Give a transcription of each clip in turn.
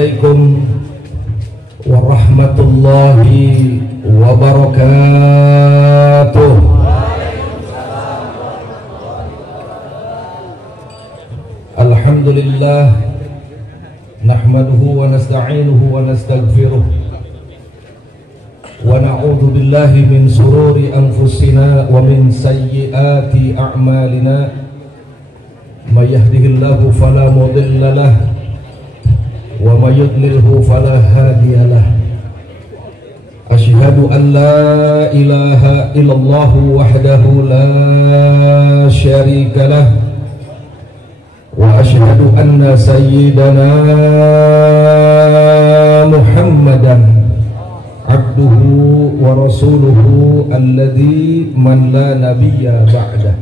Assalamualaikum warahmatullahi wabarakatuh. Alhamdulillah, nahmaduhu wa nasta'inuhu wa nastaghfiruh wa na'udzu billahi min sururi anfusina wa min sayyiati a'malina. May yahdihillahu fala mudilla lahu wa may yudlilhu fala hadiya lahu. Asyhadu an la ilaha illallah wahdahu la syarika lahu wa asyhadu anna sayyidana Muhammadan abduhu wa rasuluhu alladhi man la nabiyya ba'dah.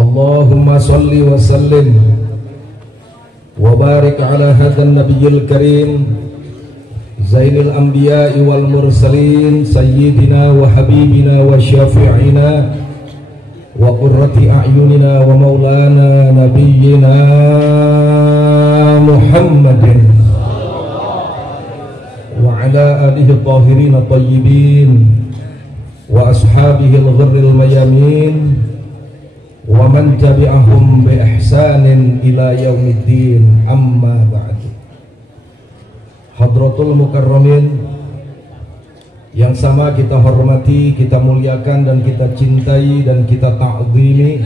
Allahumma salli wa sallim wa barik ala hadan nabiyil karim zainil anbiya'i wal mursalin sayyidina wa habibina wa syafi'ina wa qurrati a'yunina wa maulana nabiyyina Muhammadin wa ala alihi tahirin tayyibin wa ashabihi al-ghirril mayamin wa man tabi'ahum bi ihsanin ila yaumiddin, amma ba'du. Hadratul mukarramin yang sama kita hormati, kita muliakan dan kita cintai dan kita ta'zimi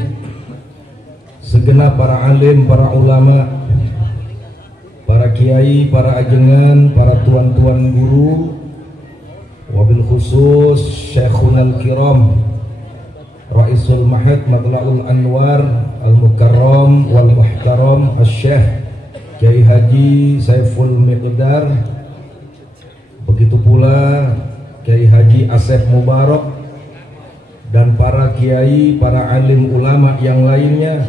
segenap para alim, para ulama, para kiai, para ajengan, para tuan-tuan guru, wabil khusus Syekhunal Kiram Raisul Mahad Matla'ul Anwar Al-Mukarram wal Muhtaram Asy-Syekh Kiai Haji Saiful Miqdar, begitu pula Kiai Haji Asef Mubarak dan para kiai, para alim ulama yang lainnya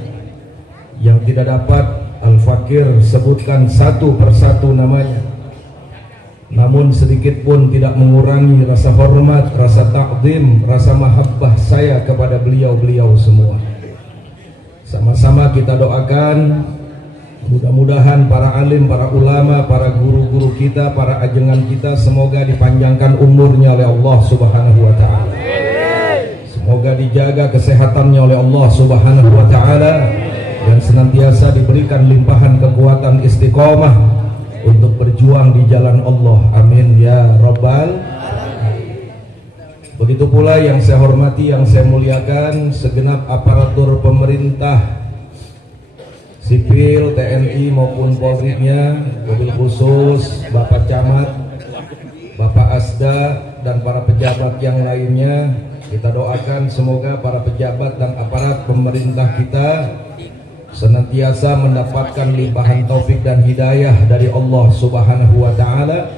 yang tidak dapat Al-Fakir sebutkan satu persatu namanya, namun sedikit pun tidak mengurangi rasa hormat, rasa ta'zim, rasa mahabbah saya kepada beliau-beliau semua. Sama-sama kita doakan mudah-mudahan para alim, para ulama, para guru-guru kita, para ajengan kita semoga dipanjangkan umurnya oleh Allah Subhanahu wa taala. Semoga dijaga kesehatannya oleh Allah Subhanahu wa taala dan senantiasa diberikan limpahan kekuatan istiqomah untuk berjuang di jalan Allah. Amin ya rabbal alamin. Begitu pula yang saya hormati, yang saya muliakan segenap aparatur pemerintah sipil, TNI maupun Polri-nya, wabil khusus Bapak Camat, Bapak Asda dan para pejabat yang lainnya. Kita doakan semoga para pejabat dan aparat pemerintah kita senantiasa mendapatkan limpahan taufik dan hidayah dari Allah Subhanahu wa taala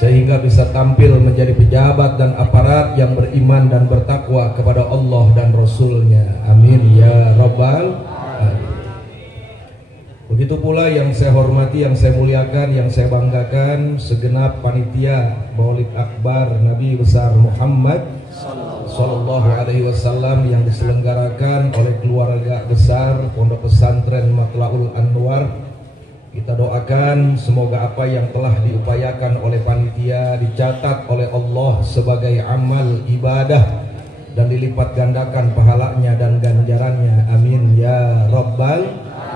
sehingga bisa tampil menjadi pejabat dan aparat yang beriman dan bertakwa kepada Allah dan Rasulnya. Amin ya rabbal alamin. Begitu pula yang saya hormati, yang saya muliakan, yang saya banggakan segenap panitia Maulid Akbar Nabi besar Muhammad Sallallahu Alaihi Wasallam yang diselenggarakan oleh keluarga besar Pondok Pesantren Matla'ul Anwar. Kita doakan semoga apa yang telah diupayakan oleh panitia dicatat oleh Allah sebagai amal ibadah dan dilipat gandakan pahalanya dan ganjarannya. Amin ya rabbal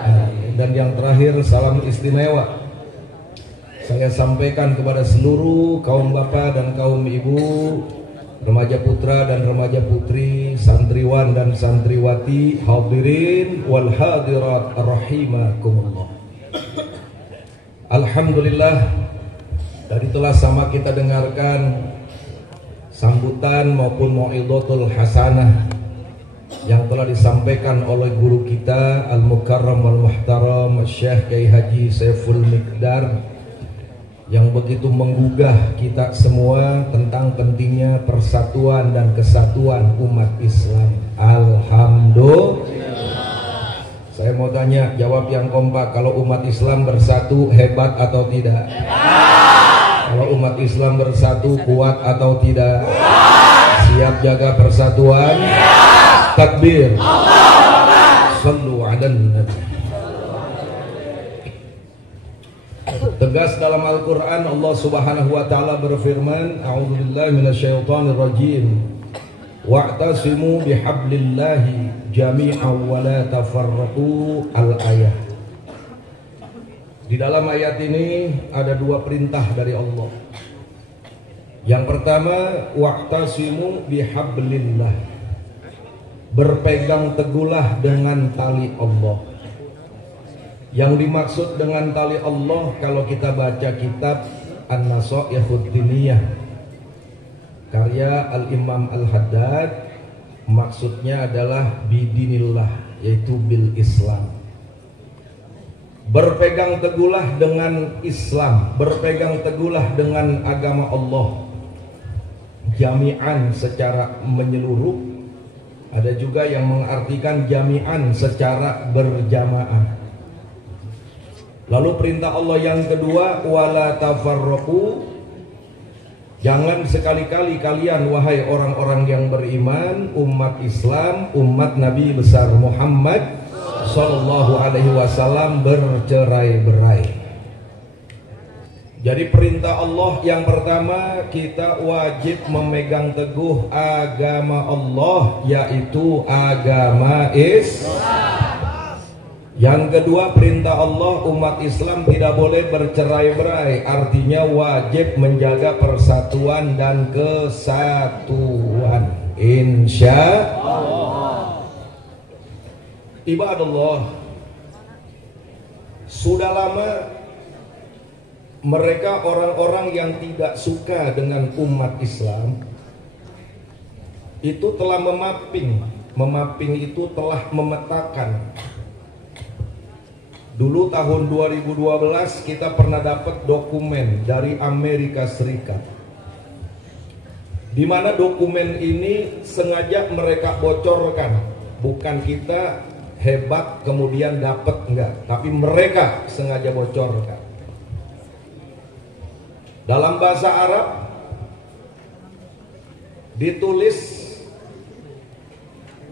alamin. Dan yang terakhir, salam istimewa saya sampaikan kepada seluruh kaum bapak dan kaum ibu, remaja putra dan remaja putri, santriwan dan santriwati, hadirin wal hadirat rahimakumullah. Alhamdulillah, tadi telah sama kita dengarkan sambutan maupun mau'izatul hasanah yang telah disampaikan oleh guru kita Al-Mukarram wal Muhtaram Syekh Kiai Haji Saiful Miqdar yang begitu menggugah kita semua tentang pentingnya persatuan dan kesatuan umat Islam. Alhamdulillah. Saya mau tanya, jawab yang kompak, kalau umat Islam bersatu hebat atau tidak? Hebat. Kalau umat Islam bersatu kuat atau tidak? Kuat. Siap jaga persatuan? Siap. Takbir. Allahu Akbar. Sallu 'alan nabi. Tegas dalam Al-Quran Allah Subhanahu wa ta'ala berfirman, a'udzubillahi minasyaitonirrajim, wa'tasimu bihablillahi jami'an wa la tafarraqu, al-ayah. Di dalam ayat ini ada dua perintah dari Allah. Yang pertama, wa'tasimu bihablillah, berpegang teguhlah dengan tali Allah. Yang dimaksud dengan tali Allah, kalau kita baca kitab An-Nasaikhud Diniyah karya Al-Imam Al-Haddad, maksudnya adalah bidinillah, yaitu bil Islam. Berpegang teguhlah dengan Islam, berpegang teguhlah dengan agama Allah, jami'an secara menyeluruh. Ada juga yang mengartikan jami'an secara berjamaah. Lalu perintah Allah yang kedua, wala tafarraqu, jangan sekali-kali kalian wahai orang-orang yang beriman, umat Islam, umat Nabi besar Muhammad sallallahu alaihi wasallam bercerai-berai. Jadi perintah Allah yang pertama, kita wajib memegang teguh agama Allah, yaitu agama Islam. Yang kedua, perintah Allah, umat Islam tidak boleh bercerai-berai, artinya wajib menjaga persatuan dan kesatuan, insya Allah. Ibadallah, sudah lama mereka orang-orang yang tidak suka dengan umat Islam itu telah memapping itu telah memetakan. Dulu tahun 2012 kita pernah dapat dokumen dari Amerika Serikat, di mana dokumen ini sengaja mereka bocorkan. Bukan kita hebat kemudian dapat, enggak, tapi mereka sengaja bocorkan. Dalam bahasa Arab ditulis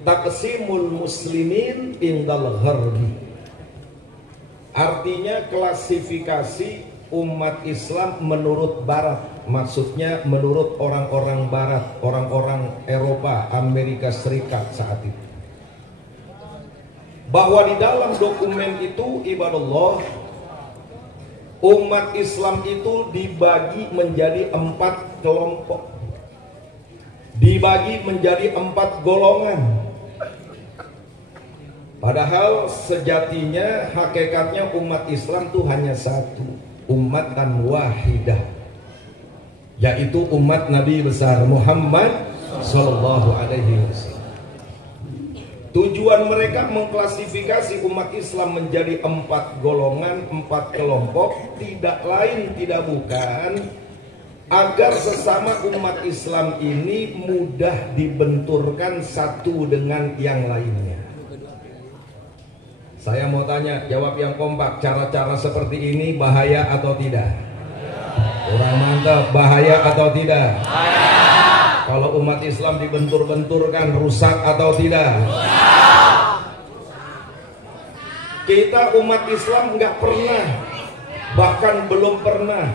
taqsimul muslimin indal gharbi, artinya klasifikasi umat Islam menurut Barat, maksudnya menurut orang-orang Barat, orang-orang Eropa, Amerika Serikat saat itu. Bahwa di dalam dokumen itu, ibadallah, umat Islam itu dibagi menjadi 4 kelompok, dibagi menjadi 4 golongan. Padahal sejatinya, hakikatnya umat Islam itu hanya satu, ummatan wahidah, yaitu umat Nabi besar Muhammad sallallahu alaihi wasallam. Tujuan mereka mengklasifikasi umat Islam menjadi 4 golongan, 4 kelompok, tidak lain tidak bukan agar sesama umat Islam ini mudah dibenturkan satu dengan yang lainnya. Saya mau tanya, jawab yang kompak, cara-cara seperti ini bahaya atau tidak? Kurang mantap, bahaya atau tidak? Bahaya. Kalau umat Islam dibentur-benturkan, rusak atau tidak? Rusak. Kita umat Islam nggak pernah, bahkan belum pernah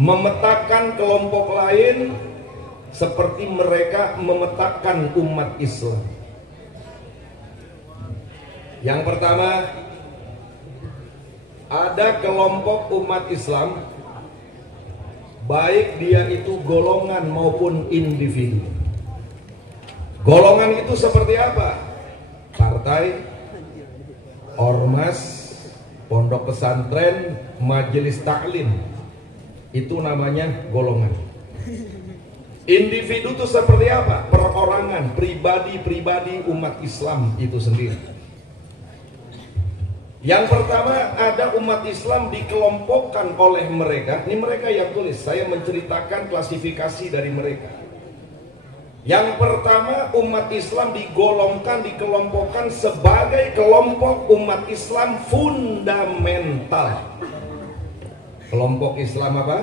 memetakan kelompok lain seperti mereka memetakan umat Islam. Yang pertama, ada kelompok umat Islam, baik dia itu golongan maupun individu. Golongan itu seperti apa? Partai, ormas, pondok pesantren, majelis taklim, itu namanya golongan. Individu itu seperti apa? Perorangan, pribadi-pribadi umat Islam itu sendiri. Yang pertama, ada umat Islam dikelompokkan oleh mereka. Ini mereka yang tulis, saya menceritakan klasifikasi dari mereka. Yang pertama, umat Islam digolongkan, dikelompokkan sebagai kelompok umat Islam fundamental. Kelompok Islam apa?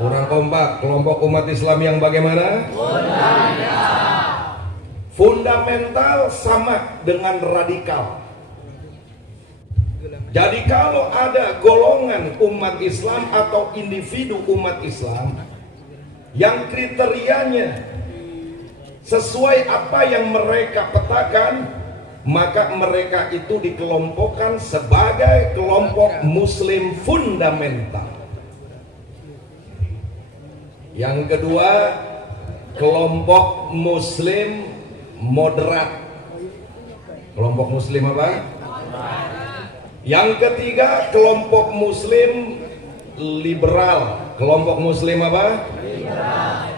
Kurang kompak. Kelompok umat Islam yang bagaimana? Fundamental sama dengan radikal. Jadi kalau ada golongan umat Islam atau individu umat Islam yang kriterianya sesuai apa yang mereka petakan, maka mereka itu dikelompokkan sebagai kelompok Muslim fundamental. Yang kedua, kelompok Muslim moderat. Kelompok Muslim apa? Yang ketiga, kelompok Muslim liberal. Kelompok Muslim apa? Liberal.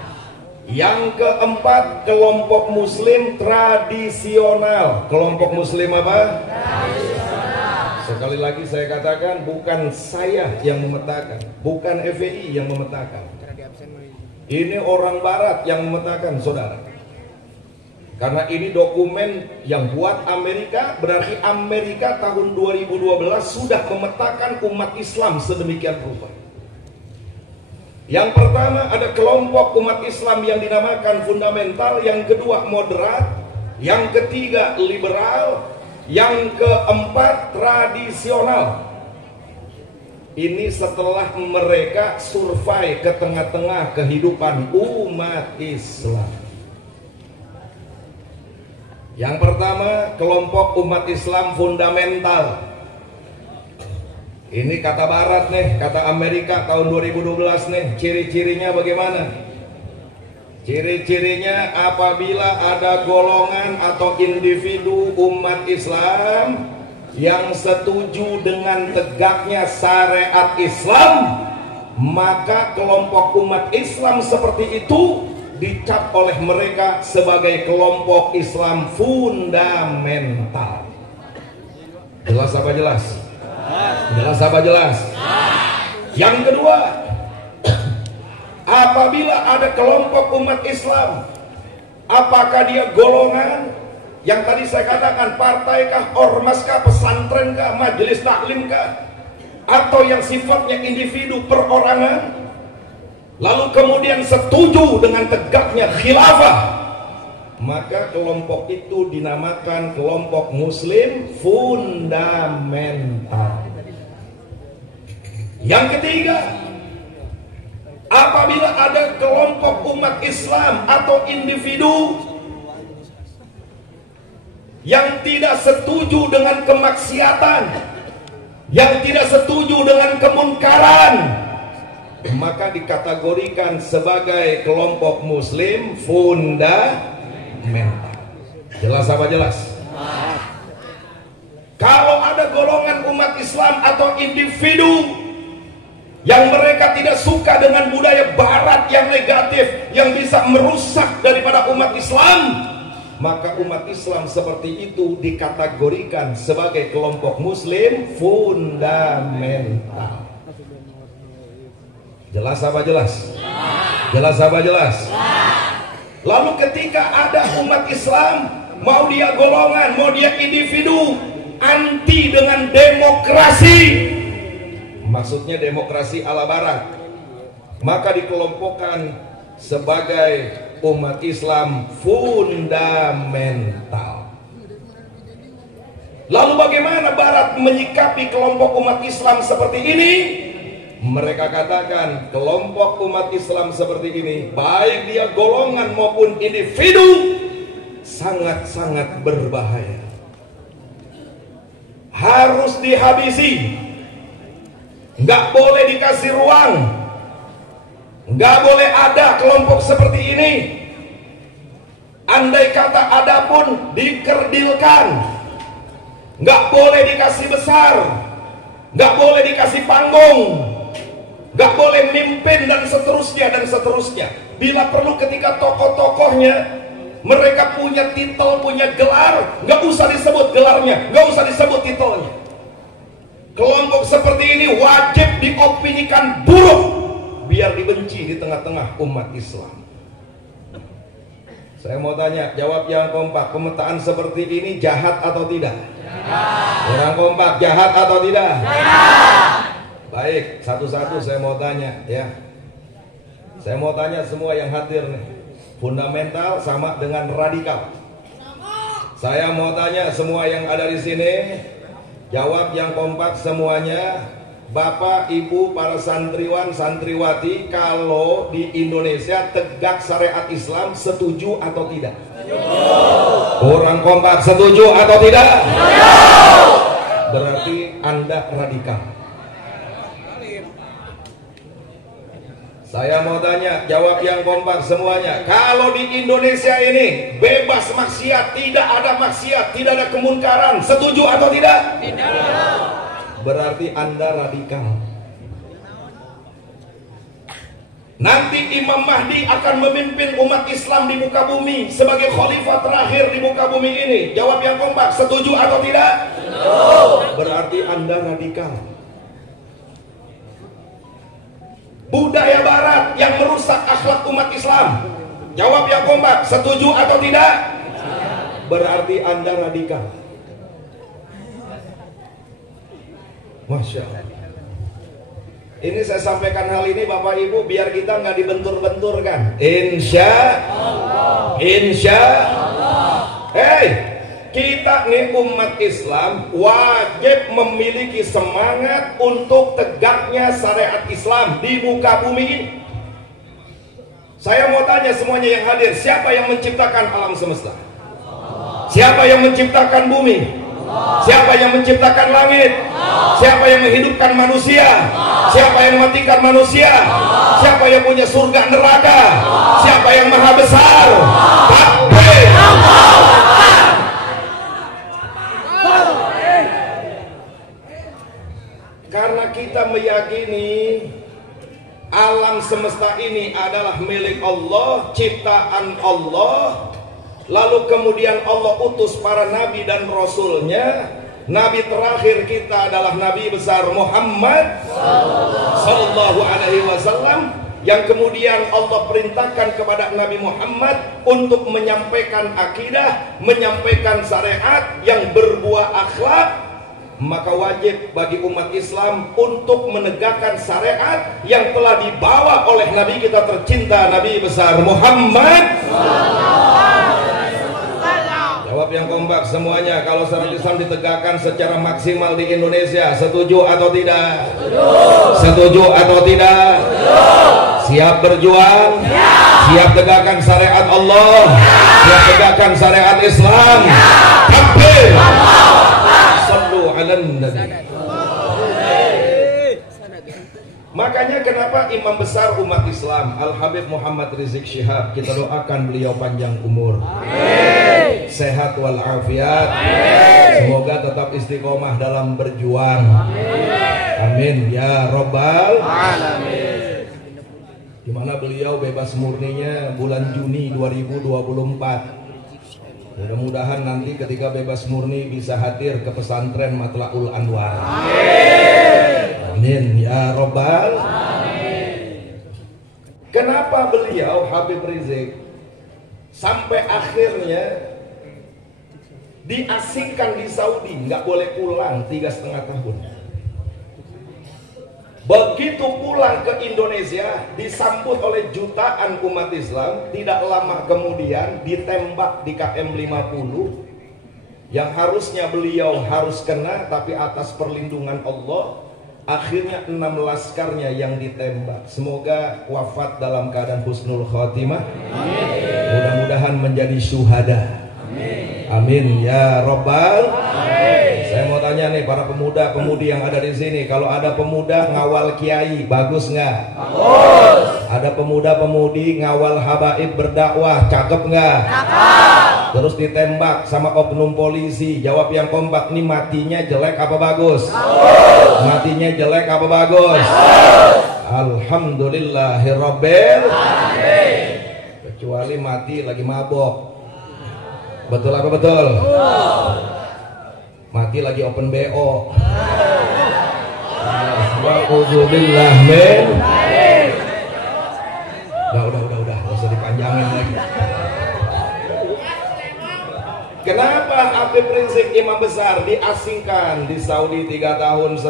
Yang keempat, kelompok Muslim tradisional. Kelompok Muslim apa? Tradisional. Sekali lagi saya katakan, bukan saya yang memetakan, bukan FPI yang memetakan. Ini orang Barat yang memetakan, saudara. Karena ini dokumen yang buat Amerika, berarti Amerika tahun 2012 sudah memetakan umat Islam sedemikian rupa. Yang pertama ada kelompok umat Islam yang dinamakan fundamental, yang kedua moderat, yang ketiga liberal, yang keempat tradisional. Ini setelah mereka survei ke tengah-tengah kehidupan umat Islam. Yang pertama, kelompok umat Islam fundamental. Ini kata Barat nih, kata Amerika tahun 2012 nih. Ciri-cirinya bagaimana? Ciri-cirinya apabila ada golongan atau individu umat Islam yang setuju dengan tegaknya syariat Islam, maka kelompok umat Islam seperti itu dicap oleh mereka sebagai kelompok Islam fundamental. Jelas apa jelas? Jelas apa jelas? Yang kedua, apabila ada kelompok umat Islam, apakah dia golongan yang tadi saya katakan, partaikah, ormaskah, pesantrenkah, majelis taklimkah, atau yang sifatnya individu perorangan, lalu kemudian setuju dengan tegaknya khilafah, maka kelompok itu dinamakan kelompok Muslim fundamental. Yang ketiga, apabila ada kelompok umat Islam atau individu yang tidak setuju dengan kemaksiatan, yang tidak setuju dengan kemunkaran, maka dikategorikan sebagai kelompok Muslim fundamental. Jelas apa jelas? Kalau ada golongan umat Islam atau individu yang mereka tidak suka dengan budaya Barat yang negatif, yang bisa merusak daripada umat Islam, maka umat Islam seperti itu dikategorikan sebagai kelompok Muslim fundamental. Jelas apa jelas? Jelas apa jelas? Lalu ketika ada umat Islam, mau dia golongan, mau dia individu, anti dengan demokrasi, maksudnya demokrasi ala Barat, maka dikelompokkan sebagai umat Islam fundamental. Lalu bagaimana Barat menyikapi kelompok umat Islam seperti ini? Mereka katakan kelompok umat Islam seperti ini, baik dia golongan maupun individu, sangat-sangat berbahaya, harus dihabisi, nggak boleh dikasih ruang, nggak boleh ada kelompok seperti ini. Andai kata ada pun dikerdilkan, nggak boleh dikasih besar, nggak boleh dikasih panggung, nggak boleh mimpin, dan seterusnya dan seterusnya. Bila perlu ketika tokoh-tokohnya mereka punya titel, punya gelar, nggak usah disebut gelarnya, nggak usah disebut titelnya. Kelompok seperti ini wajib diopinikan buruk, biar dibenci di tengah-tengah umat Islam. Saya mau tanya, jawab yang kompak, pemetaan seperti ini jahat atau tidak? Jahat. Orang kompak, jahat atau tidak? Jahat. Baik, satu-satu saya mau tanya ya. Saya mau tanya semua yang hadir nih, fundamental sama dengan radikal. Saya mau tanya semua yang ada di sini, Jawab yang kompak semuanya. Bapak, Ibu, para santriwan, santriwati, kalau di Indonesia tegak syariat Islam, setuju atau tidak? Orang kompak setuju atau tidak? Berarti Anda radikal. Saya mau tanya, jawab yang kompak semuanya. Kalau di Indonesia ini bebas maksiat, tidak ada maksiat, tidak ada kemunkaran, setuju atau tidak? Tidak. Berarti Anda radikal. Nanti Imam Mahdi akan memimpin umat Islam di muka bumi sebagai khalifah terakhir di muka bumi ini. Jawab yang kompak, setuju atau tidak? Setuju. Berarti Anda radikal. Budaya barat yang merusak akhlak umat Islam. Jawab yang kompak, setuju atau tidak? Berarti Anda radikal. Masya Allah. Ini saya sampaikan hal ini Bapak Ibu biar kita nggak dibentur-benturkan. Insya Allah. Kita nih umat Islam wajib memiliki semangat untuk tegaknya syariat Islam di muka bumi ini. Saya mau tanya semuanya yang hadir, siapa yang menciptakan alam semesta? Siapa yang menciptakan bumi? Siapa yang menciptakan langit? Siapa yang menghidupkan manusia? Siapa yang mematikan manusia? Siapa yang punya surga neraka? Siapa yang maha besar? Takbir! Karena kita meyakini alam semesta ini adalah milik Allah, ciptaan Allah. Lalu kemudian Allah utus para nabi dan rasulnya. Nabi terakhir kita adalah Nabi besar Muhammad Sallallahu Alaihi Wasallam, yang kemudian Allah perintahkan kepada Nabi Muhammad untuk menyampaikan akidah, menyampaikan syariat yang berbuah akhlak. Maka wajib bagi umat Islam untuk menegakkan syariat yang telah dibawa oleh Nabi kita tercinta, Nabi besar Muhammad. Jawab yang kompak semuanya. Kalau syariat Islam ditegakkan secara maksimal di Indonesia, setuju atau tidak? Setuju atau tidak? Siap berjuang? Siap tegakkan syariat Allah? Siap tegakkan syariat Islam? Takbir! Makanya kenapa imam besar umat Islam Al-Habib Muhammad Rizik Syihab, kita doakan beliau panjang umur, sehat walafiat, semoga tetap istiqomah dalam berjuang. Amin ya Rabbal alamin. Dimana beliau bebas murninya bulan Juni 2024. Mudah-mudahan nanti ketika bebas murni bisa hadir ke pesantren Matlaul Anwar. Amin ya Rabbal alamin. Kenapa beliau Habib Rizik sampai akhirnya diasingkan di Saudi, nggak boleh pulang 3,5 tahun. Begitu pulang ke Indonesia disambut oleh jutaan umat Islam. Tidak lama kemudian ditembak di KM 50 yang harusnya beliau harus kena, tapi atas perlindungan Allah akhirnya 6 laskarnya yang ditembak. Semoga wafat dalam keadaan husnul khotimah. Mudah-mudahan menjadi syuhada. Amin ya Rabbal alamin. Saya mau tanya nih para pemuda-pemudi yang ada di sini, kalau ada pemuda ngawal kiai, bagus nggak? Bagus. Ada pemuda-pemudi ngawal habaib berdakwah, cakep nggak? Cakep. Terus ditembak sama oknum polisi, jawab yang kompak, nih matinya jelek apa bagus? Bagus. Matinya jelek apa bagus? Bagus. Alhamdulillahirabbil alamin. Kecuali mati lagi mabok. Betul apa betul? Mati lagi open BO. Wa'udzubillah min. Udah, gak usah dipanjangin lagi. Kenapa Habib Rizik imam besar diasingkan di Saudi 3,5 tahun?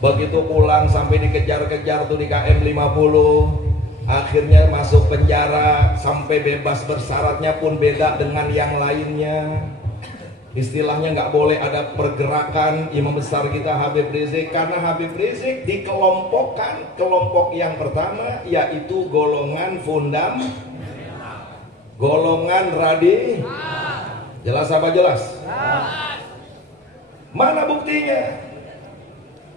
Begitu pulang sampai dikejar-kejar tuh di KM 50. Akhirnya masuk penjara sampai bebas bersyaratnya pun beda dengan yang lainnya. Istilahnya nggak boleh ada pergerakan imam besar kita Habib Rizik, karena Habib Rizik dikelompokkan kelompok yang pertama yaitu golongan golongan jelas apa jelas? Mana buktinya?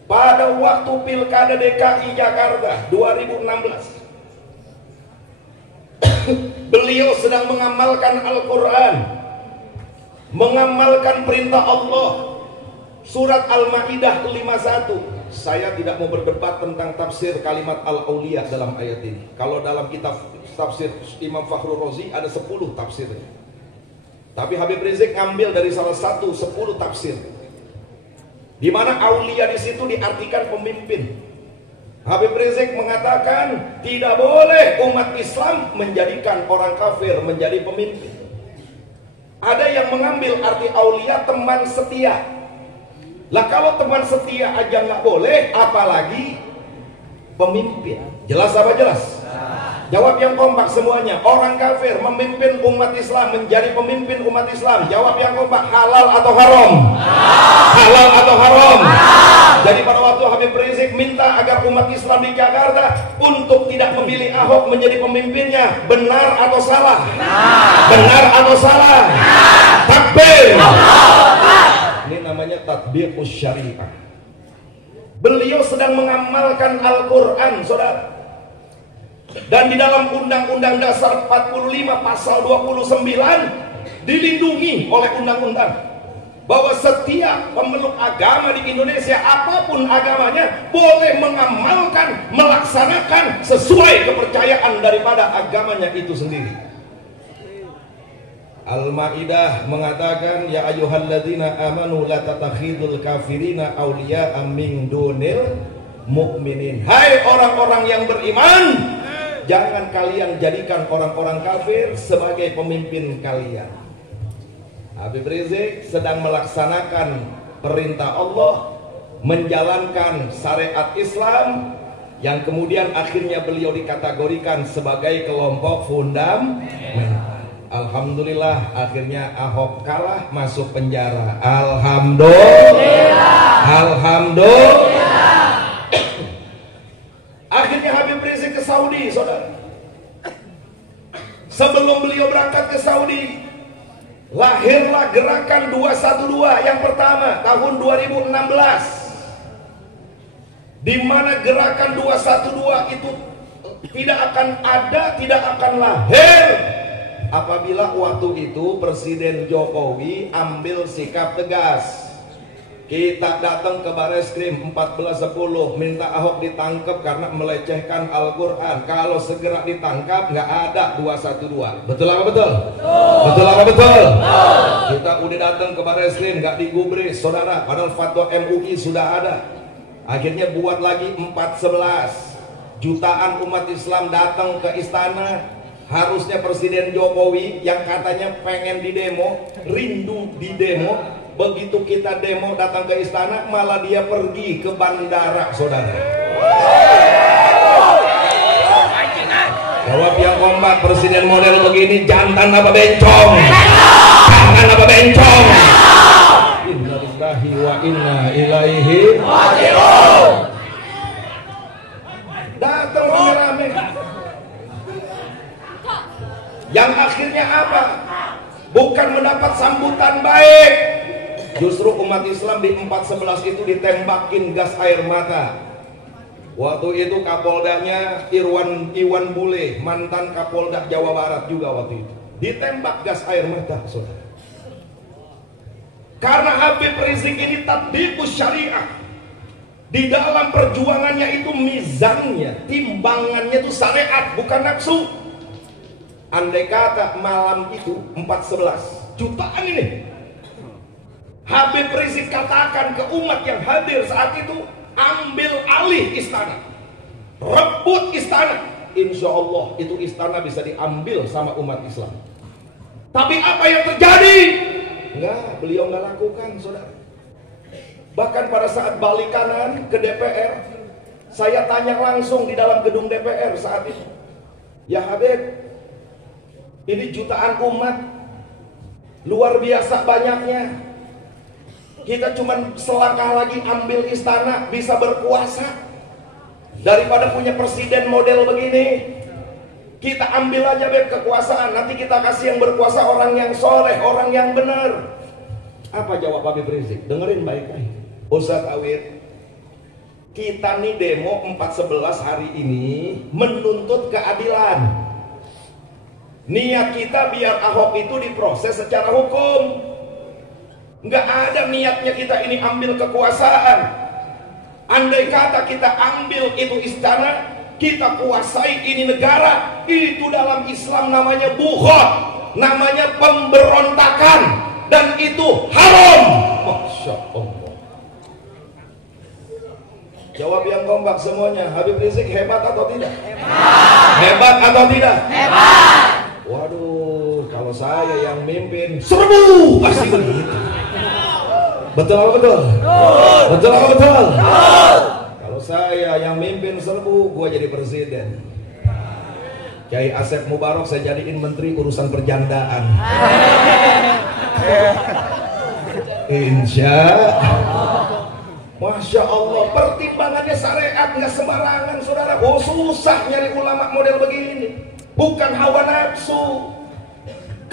Pada waktu Pilkada DKI Jakarta 2016 beliau sedang mengamalkan Al-Quran, mengamalkan perintah Allah, surat Al-Ma'idah 51. Saya tidak mau berdebat tentang tafsir kalimat Al-Auliya dalam ayat ini. Kalau dalam kitab tafsir Imam Fakhrul Razi ada 10 tafsirnya, tapi Habib Rizik ngambil dari salah satu 10 tafsir, di mana aulia di situ diartikan pemimpin. Habib Rizik mengatakan tidak boleh umat Islam menjadikan orang kafir menjadi pemimpin. Ada yang mengambil arti aulia teman setia. Lah kalau teman setia aja nggak boleh, apalagi pemimpin. Jelas apa jelas? Jawab yang kompak semuanya. Orang kafir memimpin umat Islam, menjadi pemimpin umat Islam. Jawab yang kompak, halal atau haram? Halal atau haram? Jadi pada waktu Habib Rizik minta agar umat Islam di Jakarta untuk tidak memilih Ahok menjadi pemimpinnya, benar atau salah? Benar atau salah? Takbir. Ini namanya tatbiqus syariah. Beliau sedang mengamalkan Al-Quran, saudara. Dan di dalam Undang-Undang Dasar 45 pasal 29 dilindungi oleh undang-undang bahwa setiap pemeluk agama di Indonesia, apapun agamanya, boleh mengamalkan, melaksanakan sesuai kepercayaan daripada agamanya itu sendiri. Al-Ma'idah mengatakan, ya ayyuhalladzina amanu la tatakhidul kafirina awliya'a min dunil mu'minin. Hai orang-orang yang beriman, jangan kalian jadikan orang-orang kafir sebagai pemimpin kalian. Habib Rizik sedang melaksanakan perintah Allah, menjalankan syariat Islam, yang kemudian akhirnya beliau dikategorikan sebagai kelompok fundamental. Alhamdulillah, akhirnya Ahok kalah, masuk penjara. Alhamdulillah. Akhirnya Habib Rizik ke Saudi, saudara. Sebelum beliau berangkat ke Saudi, lahirlah gerakan 212 yang pertama tahun 2016, di mana gerakan 212 itu tidak akan ada, tidak akan lahir apabila waktu itu Presiden Jokowi ambil sikap tegas. Kita datang ke Bareskrim 1410 minta Ahok ditangkap karena melecehkan Al-Quran. Kalau segera ditangkap nggak ada 212. Betul apa betul? Betul apa betul? Kita udah datang ke Bareskrim nggak digubris, saudara. Padahal fatwa MUI sudah ada. Akhirnya buat lagi 411. Jutaan umat Islam datang ke istana. Harusnya Presiden Jokowi yang katanya pengen di demo, rindu di demo, begitu kita demo datang ke istana, malah dia pergi ke bandara, saudara. Jawab yang kompak, presiden model begini jantan apa bencong? Jantan apa bencong? Inna lillahi wa inna ilaihi raji'un. Datang rame-rame. Yang akhirnya apa? Bukan mendapat sambutan baik, justru umat Islam di 411 itu ditembakin gas air mata. Waktu itu Kapoldanya Iwan Bule, mantan Kapolda Jawa Barat juga waktu itu ditembak gas air mata, saudara. Karena Habib Rizik ini tatbiqus syariah. Di dalam perjuangannya itu mizannya, timbangannya itu syariat, bukan nafsu. Andai kata malam itu 411 jutaan ini Habib Rizik katakan ke umat yang hadir saat itu, ambil alih istana, rebut istana, insya Allah itu istana bisa diambil sama umat Islam. Tapi apa yang terjadi? Enggak, beliau nggak lakukan, saudara. Bahkan pada saat balik kanan ke DPR, saya tanya langsung di dalam gedung DPR saat itu, ya Habib, ini jutaan umat, luar biasa banyaknya. Kita cuma selangkah lagi ambil istana, bisa berkuasa. Daripada punya presiden model begini, kita ambil aja kekuasaan. Nanti kita kasih yang berkuasa orang yang soleh, orang yang benar. Apa jawab Habib Rizik? Dengerin baik-baik. Ustaz Awid, kita nih demo 4/11 hari ini menuntut keadilan. Niat kita biar Ahok itu diproses secara hukum. Nggak ada niatnya kita ini ambil kekuasaan. Andai kata kita ambil itu istana, kita kuasai ini negara, itu dalam Islam namanya bughah, namanya pemberontakan, dan itu haram. Masya Allah. Jawab yang kompak semuanya. Habib Rizik hebat atau tidak? Hebat. Hebat atau tidak? Hebat. Waduh, kalau saya yang mimpin, serbu pasti begitu. Betul apa betul? Betul apa betul? Kalau saya yang mimpin serbu, gua jadi presiden. Kiai Asep Mubarok saya jadiin menteri urusan perjandaan. Insya Allah. Masya Allah, pertimbangannya syariat, nggak sembarangan, saudara. Oh, susah nyari ulama model begini. Bukan hawa nafsu.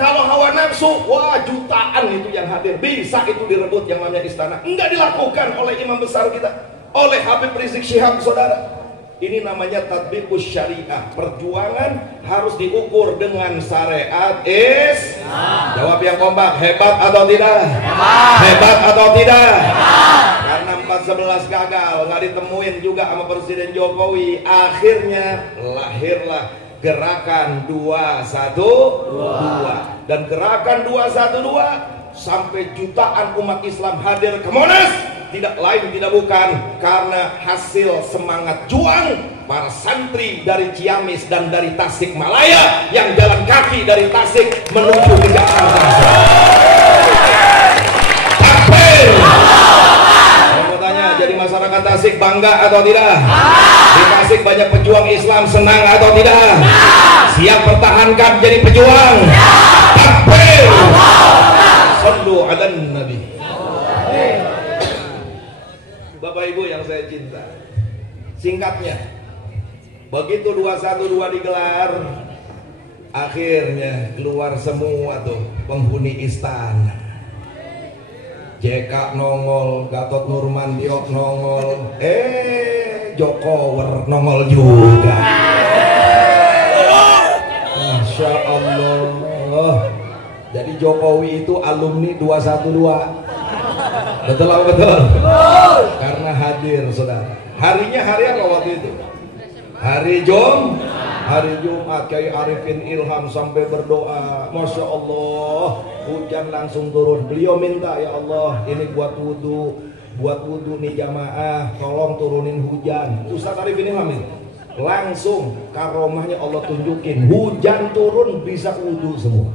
Kalau hawa nafsu, wah jutaan itu yang hadir, bisa itu direbut yang namanya istana. Enggak dilakukan oleh imam besar kita, oleh Habib Rizik Syihab, saudara. Ini namanya tatbiqus syariah. Perjuangan harus diukur dengan syariat. Jawab yang kompak, hebat atau tidak? Hebat. Hebat atau tidak? Hebat. Karena 4/11 gagal, nggak ditemuin juga sama Presiden Jokowi. Akhirnya lahirlah gerakan 212, dan gerakan 212 sampai jutaan umat Islam hadir ke Monas, tidak lain tidak bukan karena hasil semangat juang para santri dari Ciamis dan dari Tasikmalaya yang jalan kaki dari Tasik menuju ke Jakarta. Takbir. Saya mau tanya, jadi masyarakat Tasik bangga atau tidak? Di Tasik banyak pejuang Islam, senang atau tidak? Siap pertahankan jadi pejuang? Takbir. Sallu ala Nabi. Bapak Ibu yang saya cinta, singkatnya, begitu 212 digelar, akhirnya keluar semua tuh penghuni istana. JK nongol, Gatot Nurmantio nongol, Jokower nongol juga. Masya Allah. Jadi Jokowi itu alumni 212. Betul apa betul? Karena hadir, saudara. Harinya hari apa waktu itu? Hari Jumat. Kiai Arifin Ilham sampai berdoa, Masya Allah, hujan langsung turun. Beliau minta, ya Allah, ini buat wudhu nih jamaah, tolong turunin hujan. Ustaz Arifin Ilham ini langsung karomahnya Allah tunjukin, hujan turun bisa wudhu semua.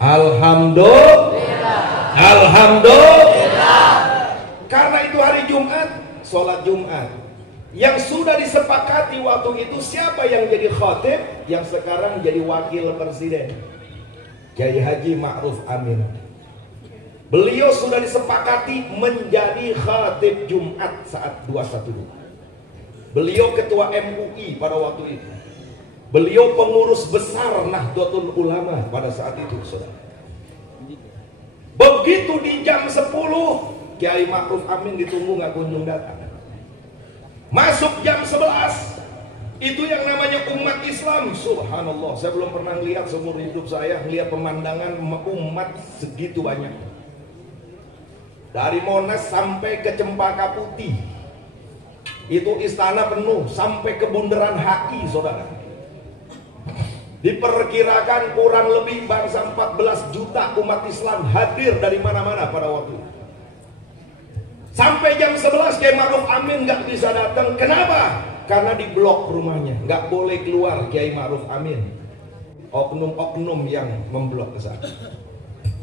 Alhamdulillah. Alhamdulillah. Karena itu hari Jumat, sholat Jumat yang sudah disepakati waktu itu, siapa yang jadi khatib, yang sekarang jadi wakil presiden, Kiai Haji Ma'ruf Amin. Beliau sudah disepakati menjadi khatib Jumat saat 212. Beliau ketua MUI pada waktu itu. Beliau pengurus besar Nahdlatul Ulama pada saat itu, saudara. Begitu di jam 10, Kiai Ma'ruf Amin ditunggu nggak kunjung datang. Masuk jam 11, itu yang namanya umat Islam. Subhanallah, saya belum pernah lihat seumur hidup saya lihat pemandangan umat segitu banyak. Dari Monas sampai ke Cempaka Putih, itu istana penuh sampai ke bundaran HI, saudara. Diperkirakan kurang lebih bangsa 14 juta umat Islam hadir dari mana-mana pada waktu itu. Sampai jam 11 Kiai Ma'ruf Amin nggak bisa datang. Kenapa? Karena di blok rumahnya, nggak boleh keluar Kiai Ma'ruf Amin. Oknum-oknum yang memblok ke sana.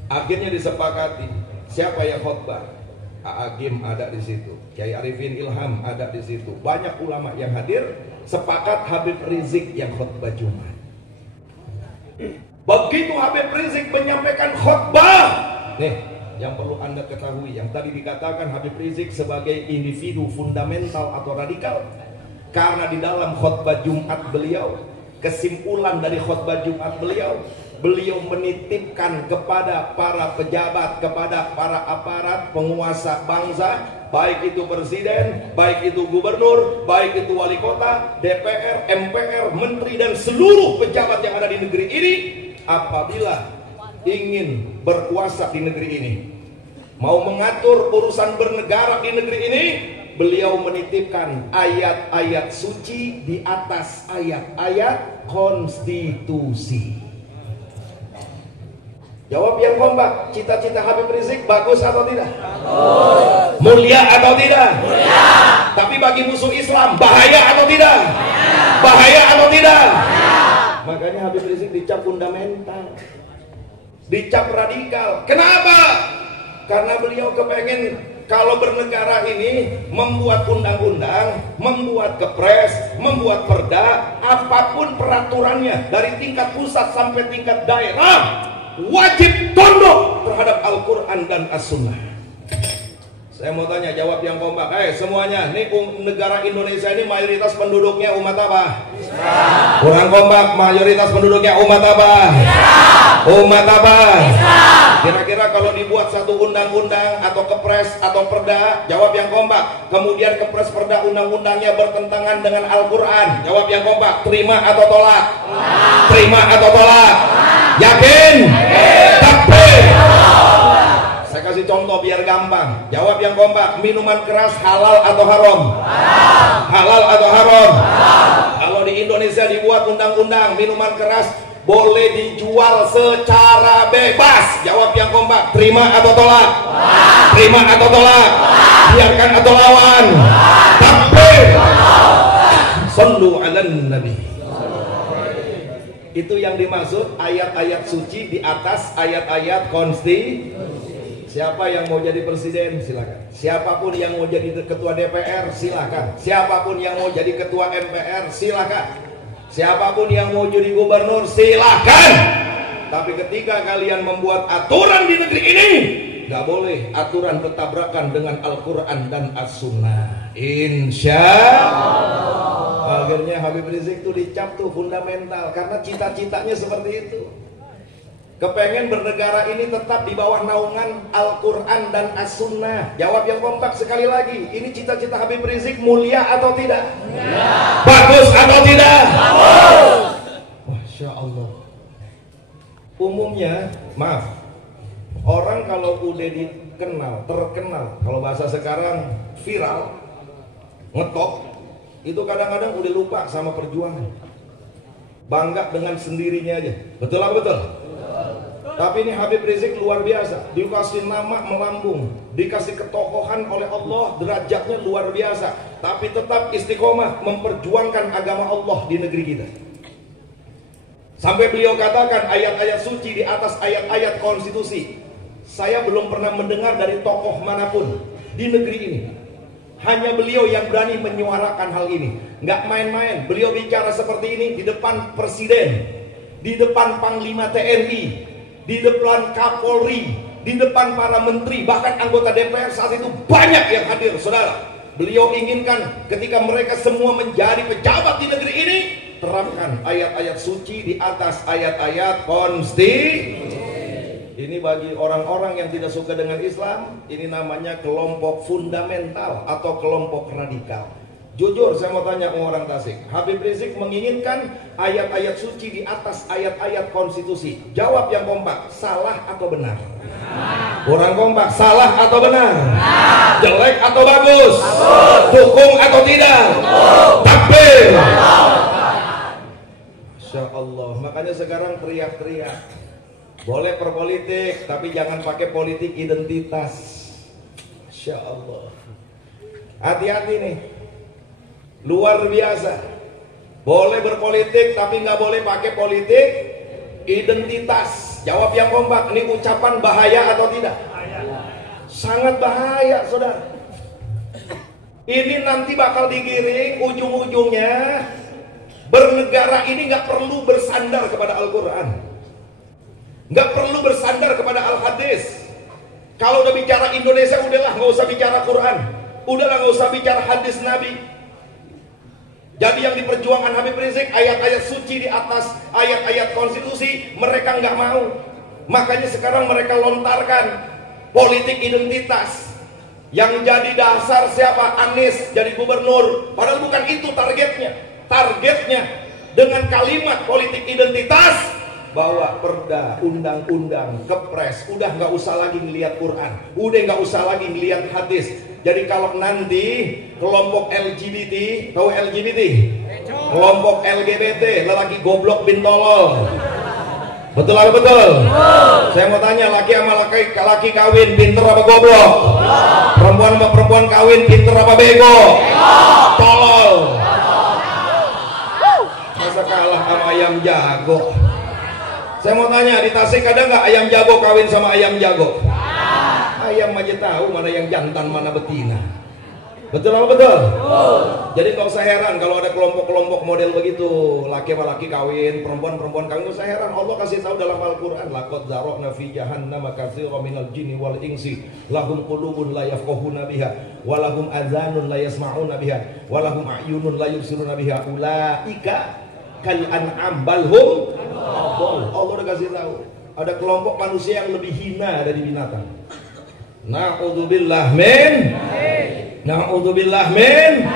Akhirnya disepakati, siapa yang khotbah? Agim ada di situ, Kiai Arifin Ilham ada di situ, banyak ulama yang hadir. Sepakat Habib Rizik yang khotbah Jumat. Begitu Habib Rizik menyampaikan khotbah, nih yang perlu Anda ketahui, yang tadi dikatakan Habib Rizik sebagai individu fundamental atau radikal, karena di dalam khutbah Jumat beliau, kesimpulan dari khutbah Jumat beliau menitipkan kepada para pejabat, kepada para aparat penguasa bangsa, baik itu presiden, baik itu gubernur, baik itu wali kota, DPR, MPR, menteri, dan seluruh pejabat yang ada di negeri ini, apabila ingin berkuasa di negeri ini, mau mengatur urusan bernegara di negeri ini, beliau menitipkan ayat-ayat suci di atas ayat-ayat konstitusi. Jawab yang kompak, cita-cita Habib Rizik bagus atau tidak? Bagus. Mulia atau tidak? Mulia. Tapi bagi musuh Islam bahaya atau tidak? Bahaya atau tidak? Makanya Habib Rizik dicap fundamental, dicap radikal. Kenapa? Karena beliau kepengen kalau bernegara ini membuat undang-undang, membuat kepres, membuat perda, apapun peraturannya dari tingkat pusat sampai tingkat daerah wajib tunduk terhadap Al-Quran dan As-Sunnah. Saya mau tanya, jawab yang kompak. Semuanya, ini negara Indonesia ini mayoritas penduduknya umat apa? Islam. Kurang kompak, mayoritas penduduknya umat apa? Islam. Umat apa? Islam. Kira-kira kalau dibuat satu undang-undang atau kepres atau perda, jawab yang kompak. Kemudian kepres perda undang-undangnya bertentangan dengan Al-Quran, jawab yang kompak. Terima atau tolak? Terima atau tolak? Yakin? Takbir. Saya kasih contoh biar gampang. Jawab yang kompak. Minuman keras halal atau haram? Halal atau haram? Kalau di Indonesia dibuat undang-undang minuman keras boleh dijual secara bebas, jawab yang kompak. Terima atau tolak? Terima atau tolak? Biarkan atau lawan? Takbir. Sallu ala nabi. Itu yang dimaksud ayat-ayat suci di atas ayat-ayat konstitusi. Siapa yang mau jadi presiden silakan. Siapapun yang mau jadi ketua DPR silakan. Siapapun yang mau jadi ketua MPR silakan. Siapapun yang mau jadi gubernur silakan. Tapi ketika kalian membuat aturan di negeri ini, nggak boleh aturan bertabrakan dengan Al-Quran dan As-Sunnah. Insya Allah. Akhirnya Habib Rizik itu dicap tuh fundamental karena cita-citanya seperti itu. Kepengen bernegara ini tetap di bawah naungan Al-Quran dan As-Sunnah. Jawab yang kompak sekali lagi. Ini cita-cita Habib Rizik mulia atau tidak? Mulia. Bagus atau tidak? Bagus. Masya Allah. Umumnya, maaf, orang kalau udah dikenal, terkenal, kalau bahasa sekarang viral, ngetop, itu kadang-kadang udah lupa sama perjuangan. Bangga dengan sendirinya aja. Betul apa betul? Tapi ini Habib Rizik luar biasa. Dikasih nama melambung, dikasih ketokohan oleh Allah, derajatnya luar biasa. Tapi tetap istiqomah memperjuangkan agama Allah di negeri kita. Sampai beliau katakan ayat-ayat suci di atas ayat-ayat konstitusi. Saya belum pernah mendengar dari tokoh manapun di negeri ini. Hanya beliau yang berani menyuarakan hal ini. Nggak main-main. Beliau bicara seperti ini di depan presiden, di depan panglima TNI, di depan Kapolri, di depan para menteri, bahkan anggota DPR saat itu banyak yang hadir, saudara. Beliau inginkan ketika mereka semua menjadi pejabat di negeri ini, terapkan ayat-ayat suci di atas ayat-ayat konstitusi. Ini bagi orang-orang yang tidak suka dengan Islam, ini namanya kelompok fundamental atau kelompok radikal. Jujur saya mau tanya orang Tasik, Habib Rizik menginginkan ayat-ayat suci di atas ayat-ayat konstitusi. Jawab yang kompak, salah atau benar? Orang kompak, salah atau benar? Jelek atau bagus? Dukung atau tidak? Takbir. Masya Allah. Makanya sekarang teriak-teriak, boleh berpolitik, tapi jangan pakai politik identitas. Masya Allah. Hati-hati nih. Luar biasa. Boleh berpolitik, tapi nggak boleh pakai politik identitas. Jawab yang kompak. Ini ucapan bahaya atau tidak? Sangat bahaya, saudara. Ini nanti bakal digiring ujung-ujungnya. Bernegara ini nggak perlu bersandar kepada Al-Quran, nggak perlu bersandar kepada Al-Hadis. Kalau udah bicara Indonesia, udahlah nggak usah bicara Quran, udahlah nggak usah bicara hadis Nabi. Jadi yang diperjuangkan Habib Rizik ayat-ayat suci di atas ayat-ayat konstitusi, mereka nggak mau. Makanya sekarang mereka lontarkan politik identitas. Yang jadi dasar siapa? Anies jadi gubernur. Padahal bukan itu targetnya. Targetnya dengan kalimat politik identitas, bawa perda, undang-undang, kepres. Udah nggak usah lagi ngelihat Quran, udah nggak usah lagi ngelihat hadis. Jadi kalau nanti kelompok LGBT, tahu LGBT? Kelompok LGBT, lelaki goblok bin tolol. Betul apa betul? Saya mau tanya, laki sama laki kawin, pinter apa goblok? Perempuan sama perempuan kawin, pinter apa bego? Tolol. Masa kalah sama ayam jago? Saya mau tanya, di Tasik ada nggak ayam jago kawin sama ayam jago? Ayam aja tahu mana yang jantan, mana betina. Betul apa betul? Jadi nggak usah heran kalau ada kelompok-kelompok model begitu, laki sama laki kawin, perempuan kawin. Nggak usah heran, Allah kasih tahu dalam Al-Quran, laqad zara'na fi jahannam katsiran minal jinni wal insi lahum qulubun la yafqahuna biha wa lahum adzanun la yasma'una biha wa lahum a'yunun la yubsiruna biha ulaika kal an'am bal hum adall. Allah udah kasih tahu ada kelompok manusia yang lebih hina dari binatang. Na'udzubillah min. Na'udzubillah min.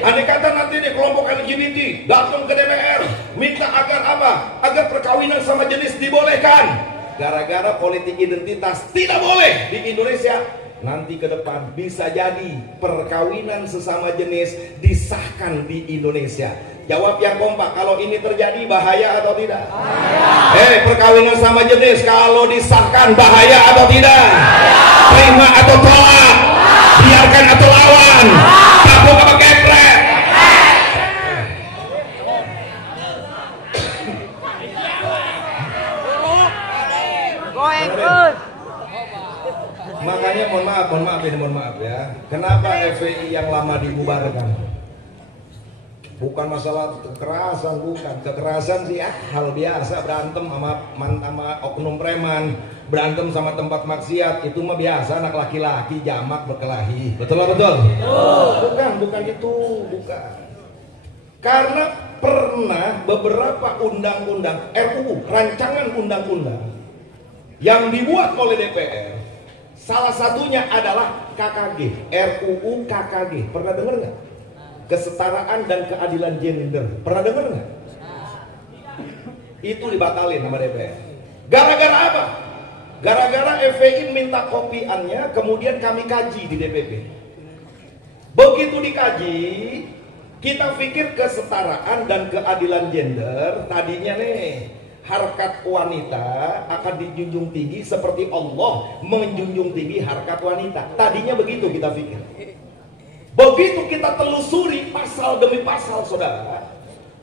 Andai kata nanti nih kelompok LGBT datang ke DPR minta agar apa? Agar perkawinan sama jenis dibolehkan. Gara-gara politik identitas tidak boleh di Indonesia. Nanti ke depan bisa jadi perkawinan sesama jenis disahkan di Indonesia. Jawab yang kompak, kalau ini terjadi bahaya atau tidak? Bahaya. Perkawinan sama jenis kalau disahkan bahaya atau tidak? Terima atau tolak? Biarkan atau lawan? Tabung apa geprek? Makanya mohon maaf ya. Kenapa FPI yang lama dibubarkan? Bukan masalah kekerasan, bukan. Kekerasan sih hal biasa, berantem sama oknum preman, berantem sama tempat maksiat, itu mah biasa, anak laki-laki jamak berkelahi. Betul lah betul? Bukan itu, bukan. Karena pernah beberapa undang-undang RUU, rancangan undang-undang yang dibuat oleh DPR, salah satunya adalah KKG, RUU KKG. Pernah dengar nggak? Kesetaraan dan keadilan gender. Pernah dengar nggak? Itu dibatalin sama DPR. Gara-gara apa? Gara-gara FPI minta kopiannya, kemudian kami kaji di DPP. Begitu dikaji, kita pikir kesetaraan dan keadilan gender, tadinya nih harkat wanita akan dijunjung tinggi seperti Allah menjunjung tinggi harkat wanita. Tadinya begitu kita pikir. Begitu kita telusuri pasal demi pasal, saudara,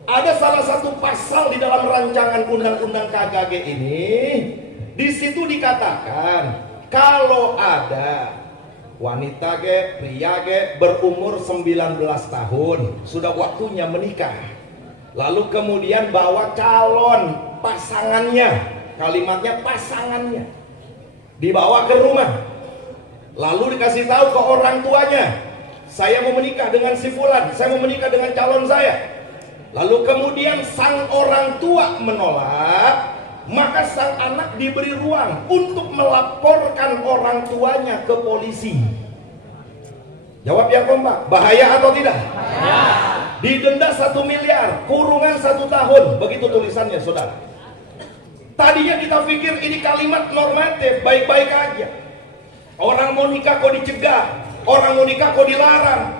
ada salah satu pasal di dalam rancangan undang-undang KKG ini, di situ dikatakan kalau ada wanita pria berumur 19 tahun, sudah waktunya menikah, lalu kemudian bawa calon pasangannya, kalimatnya pasangannya, dibawa ke rumah, lalu dikasih tahu ke orang tuanya, saya mau menikah dengan si fulan, saya mau menikah dengan calon saya. Lalu kemudian sang orang tua menolak, maka sang anak diberi ruang untuk melaporkan orang tuanya ke polisi. Jawab yang kompak, bahaya atau tidak? Bahaya. Didenda 1 miliar, kurungan 1 tahun, begitu tulisannya, saudara. Tadinya kita pikir ini kalimat normatif, baik-baik aja. Orang mau nikah kok dicegah, orang mau nikah kok dilarang.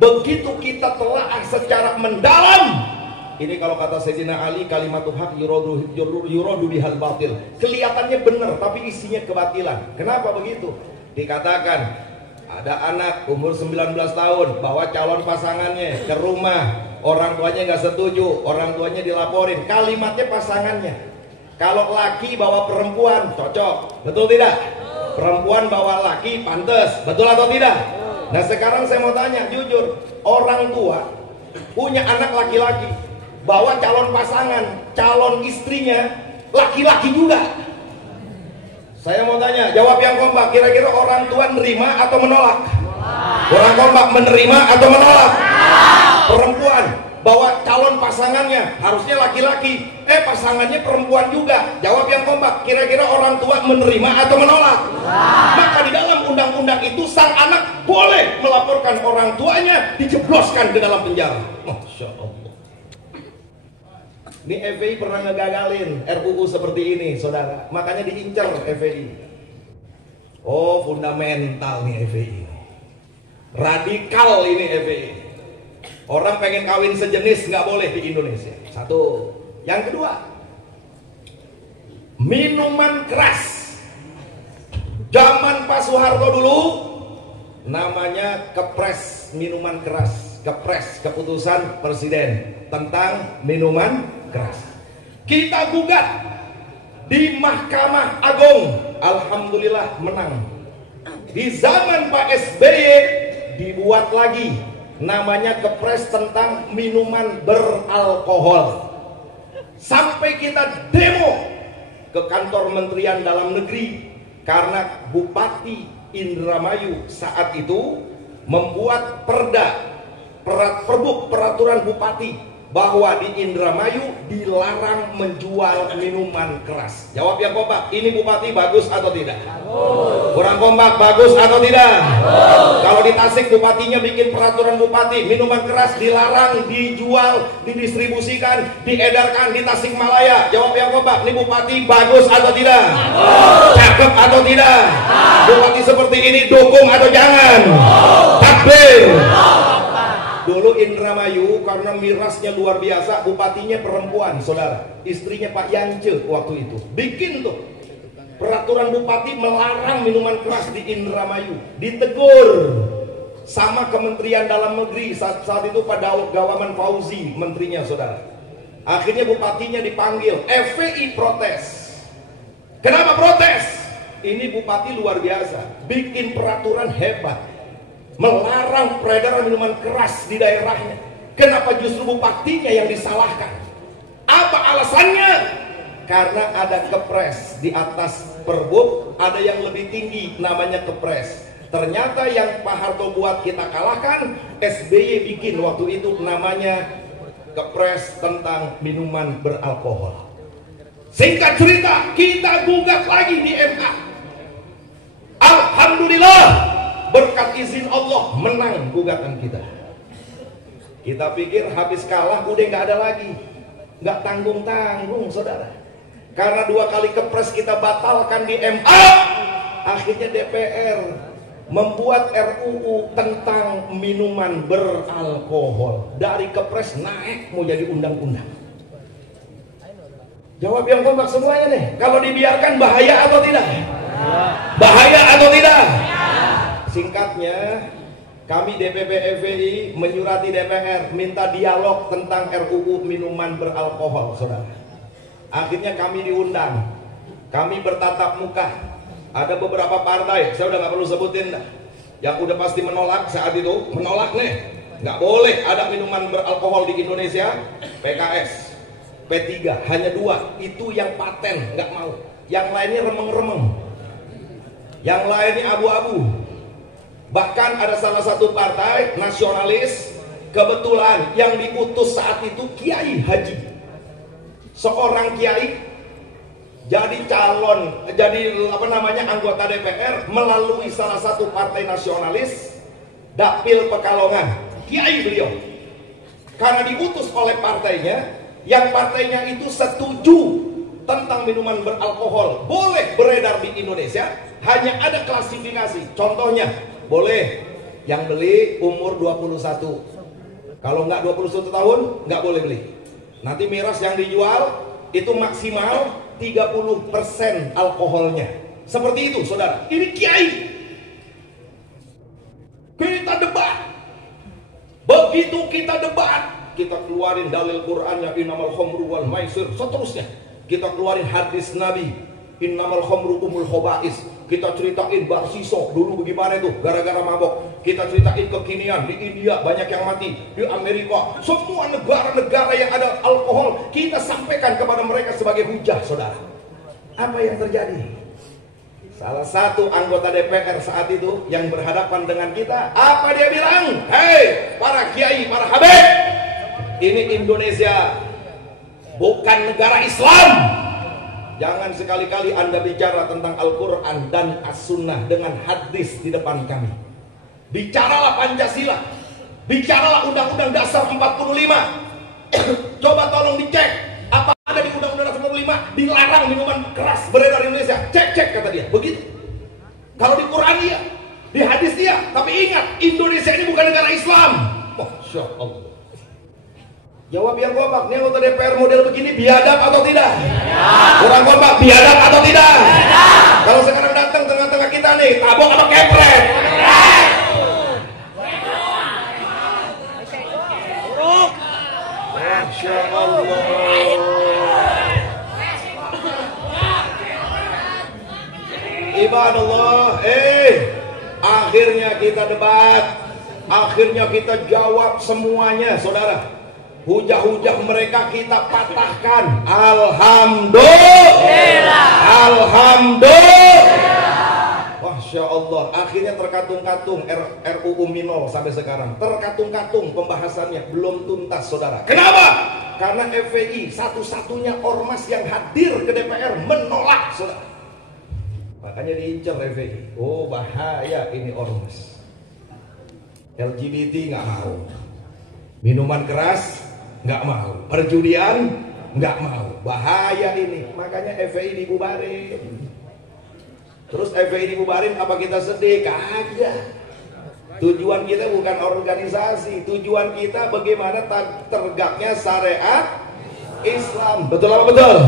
Begitu kita telaah secara mendalam, ini kalau kata Sayyidina Ali, kalimatul haq yuradu bihal batil. Kelihatannya benar tapi isinya kebatilan. Kenapa begitu? Dikatakan ada anak umur 19 tahun bawa calon pasangannya ke rumah, orang tuanya nggak setuju, orang tuanya dilaporin, kalimatnya pasangannya. Kalau laki bawa perempuan cocok, betul tidak? Perempuan bawa laki pantas, betul atau tidak? Nah sekarang saya mau tanya jujur, orang tua punya anak laki-laki, bawa calon pasangan, calon istrinya laki-laki juga. Saya mau tanya, jawab yang kompak. Kira-kira orang tua nerima atau menolak? Orang kompak menerima atau menolak? Perempuan bawa calon pasangannya, harusnya laki-laki, pasangannya perempuan juga. Jawab yang kompak. Kira-kira orang tua menerima atau menolak? Maka di dalam undang-undang itu sang anak boleh melaporkan orang tuanya, dijebloskan ke dalam penjara. Masya Allah. Ini FPI pernah ngegagalin RUU seperti ini, saudara. Makanya diincar FPI. Oh, fundamental nih FPI. Radikal ini FPI. Orang pengen kawin sejenis nggak boleh di Indonesia. Satu. Yang kedua, minuman keras. Zaman Pak Soeharto dulu namanya kepres minuman keras. Kepres, keputusan presiden tentang minuman keras. Kita gugat di Mahkamah Agung, alhamdulillah menang. Di zaman Pak SBY dibuat lagi namanya kepres tentang minuman beralkohol. Sampai kita demo ke kantor Kementerian Dalam Negeri karena Bupati Indramayu saat itu membuat peraturan bupati bahwa di Indramayu dilarang menjual minuman keras. Jawab yang kompak, ini bupati bagus atau tidak? Bagus. Kurang kompak, bagus atau tidak? Bagus. Kalau di Tasik bupatinya bikin peraturan bupati, minuman keras dilarang dijual, didistribusikan, diedarkan di Tasikmalaya. Jawab yang kompak, ini bupati bagus atau tidak? Bagus. Cakep atau tidak? Bagus. Bupati seperti ini dukung atau jangan? Takbir. Dulu Indramayu karena mirasnya luar biasa, bupatinya perempuan, saudara. Istrinya Pak Yance waktu itu bikin tuh peraturan bupati melarang minuman keras di Indramayu. Ditegur sama Kementerian Dalam Negeri saat itu Pak Gawaman Fauzi menterinya, saudara. Akhirnya bupatinya dipanggil, FPI protes. Kenapa protes? Ini bupati luar biasa, bikin peraturan hebat, melarang peredaran minuman keras di daerahnya. Kenapa justru bupatinya yang disalahkan? Apa alasannya? Karena ada kepres di atas Perbuk, ada yang lebih tinggi namanya kepres. Ternyata yang Pak Harto buat kita kalahkan, SBY bikin waktu itu namanya kepres tentang minuman beralkohol. Singkat cerita, kita gugat lagi di MA. Alhamdulillah, berkat izin Allah menang gugatan kita. Kita pikir habis kalah udah nggak ada lagi, nggak tanggung-tanggung, saudara. Karena 2 kali kepres kita batalkan di MA, akhirnya DPR membuat RUU tentang minuman beralkohol. Dari kepres naik mau jadi undang-undang. Jawab yang kompak semuanya nih. Kalau dibiarkan bahaya atau tidak? Bahaya atau tidak? Singkatnya, kami DPP FPI menyurati DPR minta dialog tentang RUU minuman beralkohol, saudara. Akhirnya kami diundang, kami bertatap muka. Ada beberapa partai, saya udah nggak perlu sebutin, yang udah pasti menolak saat itu, menolak nih, nggak boleh ada minuman beralkohol di Indonesia. PKS, P3, hanya 2, itu yang paten, nggak mau. Yang lainnya remeng-remeng, yang lainnya abu-abu. Bahkan ada salah satu partai nasionalis, kebetulan yang diutus saat itu Kiai Haji, seorang kiai, jadi anggota DPR melalui salah satu partai nasionalis, Dapil Pekalongan, Kiai beliau. Karena diutus oleh partainya, yang partainya itu setuju tentang minuman beralkohol boleh beredar di Indonesia, hanya ada klasifikasi. Contohnya, boleh yang beli umur 21. Kalau nggak 21 tahun, nggak boleh beli. Nanti miras yang dijual itu maksimal 30% alkoholnya. Seperti itu, saudara. Ini kiai. Kita debat. Begitu kita debat, kita keluarin dalil Qur'annya, innamal khamru wal maisir, seterusnya. Kita keluarin hadis Nabi, innamal khamru umul khobais. Kita ceritain Barsiso dulu bagaimana itu gara-gara mabok. Kita ceritain kekinian di India banyak yang mati, di Amerika, semua negara-negara yang ada alkohol kita sampaikan kepada mereka sebagai hujah, saudara. Apa yang terjadi? Salah satu anggota DPR saat itu yang berhadapan dengan kita, apa dia bilang? Hei, para kiai, para habib, ini Indonesia bukan negara Islam. Jangan sekali-kali Anda bicara tentang Al-Quran dan As-Sunnah dengan hadis di depan kami. Bicaralah Pancasila, bicaralah Undang-Undang Dasar 45. Coba tolong dicek, apa ada di Undang-Undang Dasar 45 dilarang minuman keras beredar di Indonesia? Cek kata dia, begitu. Kalau di Quran iya, di hadis iya, tapi ingat, Indonesia ini bukan negara Islam. Masya Allah. Jawab yang kompak, nih anggota DPR model begini biadab atau tidak? Kurang kompak, biadab atau tidak? Kalau sekarang datang tengah-tengah kita nih, tabok apa kepret? Masya Allah. Ibadallah, akhirnya kita debat, akhirnya kita jawab semuanya, saudara. Hujah-hujah mereka kita patahkan. Alhamdulillah. Alhamdulillah. Masya Allah. Akhirnya terkatung-katung RUU Minol sampai sekarang. Terkatung-katung pembahasannya belum tuntas, saudara. Kenapa? Karena FPI satu-satunya ormas yang hadir ke DPR menolak, saudara. Makanya diincar FPI. Oh, bahaya ini ormas. LGBT nggak mau. Minuman keras nggak mau, perjudian nggak mau, bahaya ini. Makanya FPI dibubarin. Terus FPI dibubarin, apa kita sedih? Kagak. Tujuan kita bukan organisasi, tujuan kita bagaimana tegaknya syariat Islam. Betul apa betul?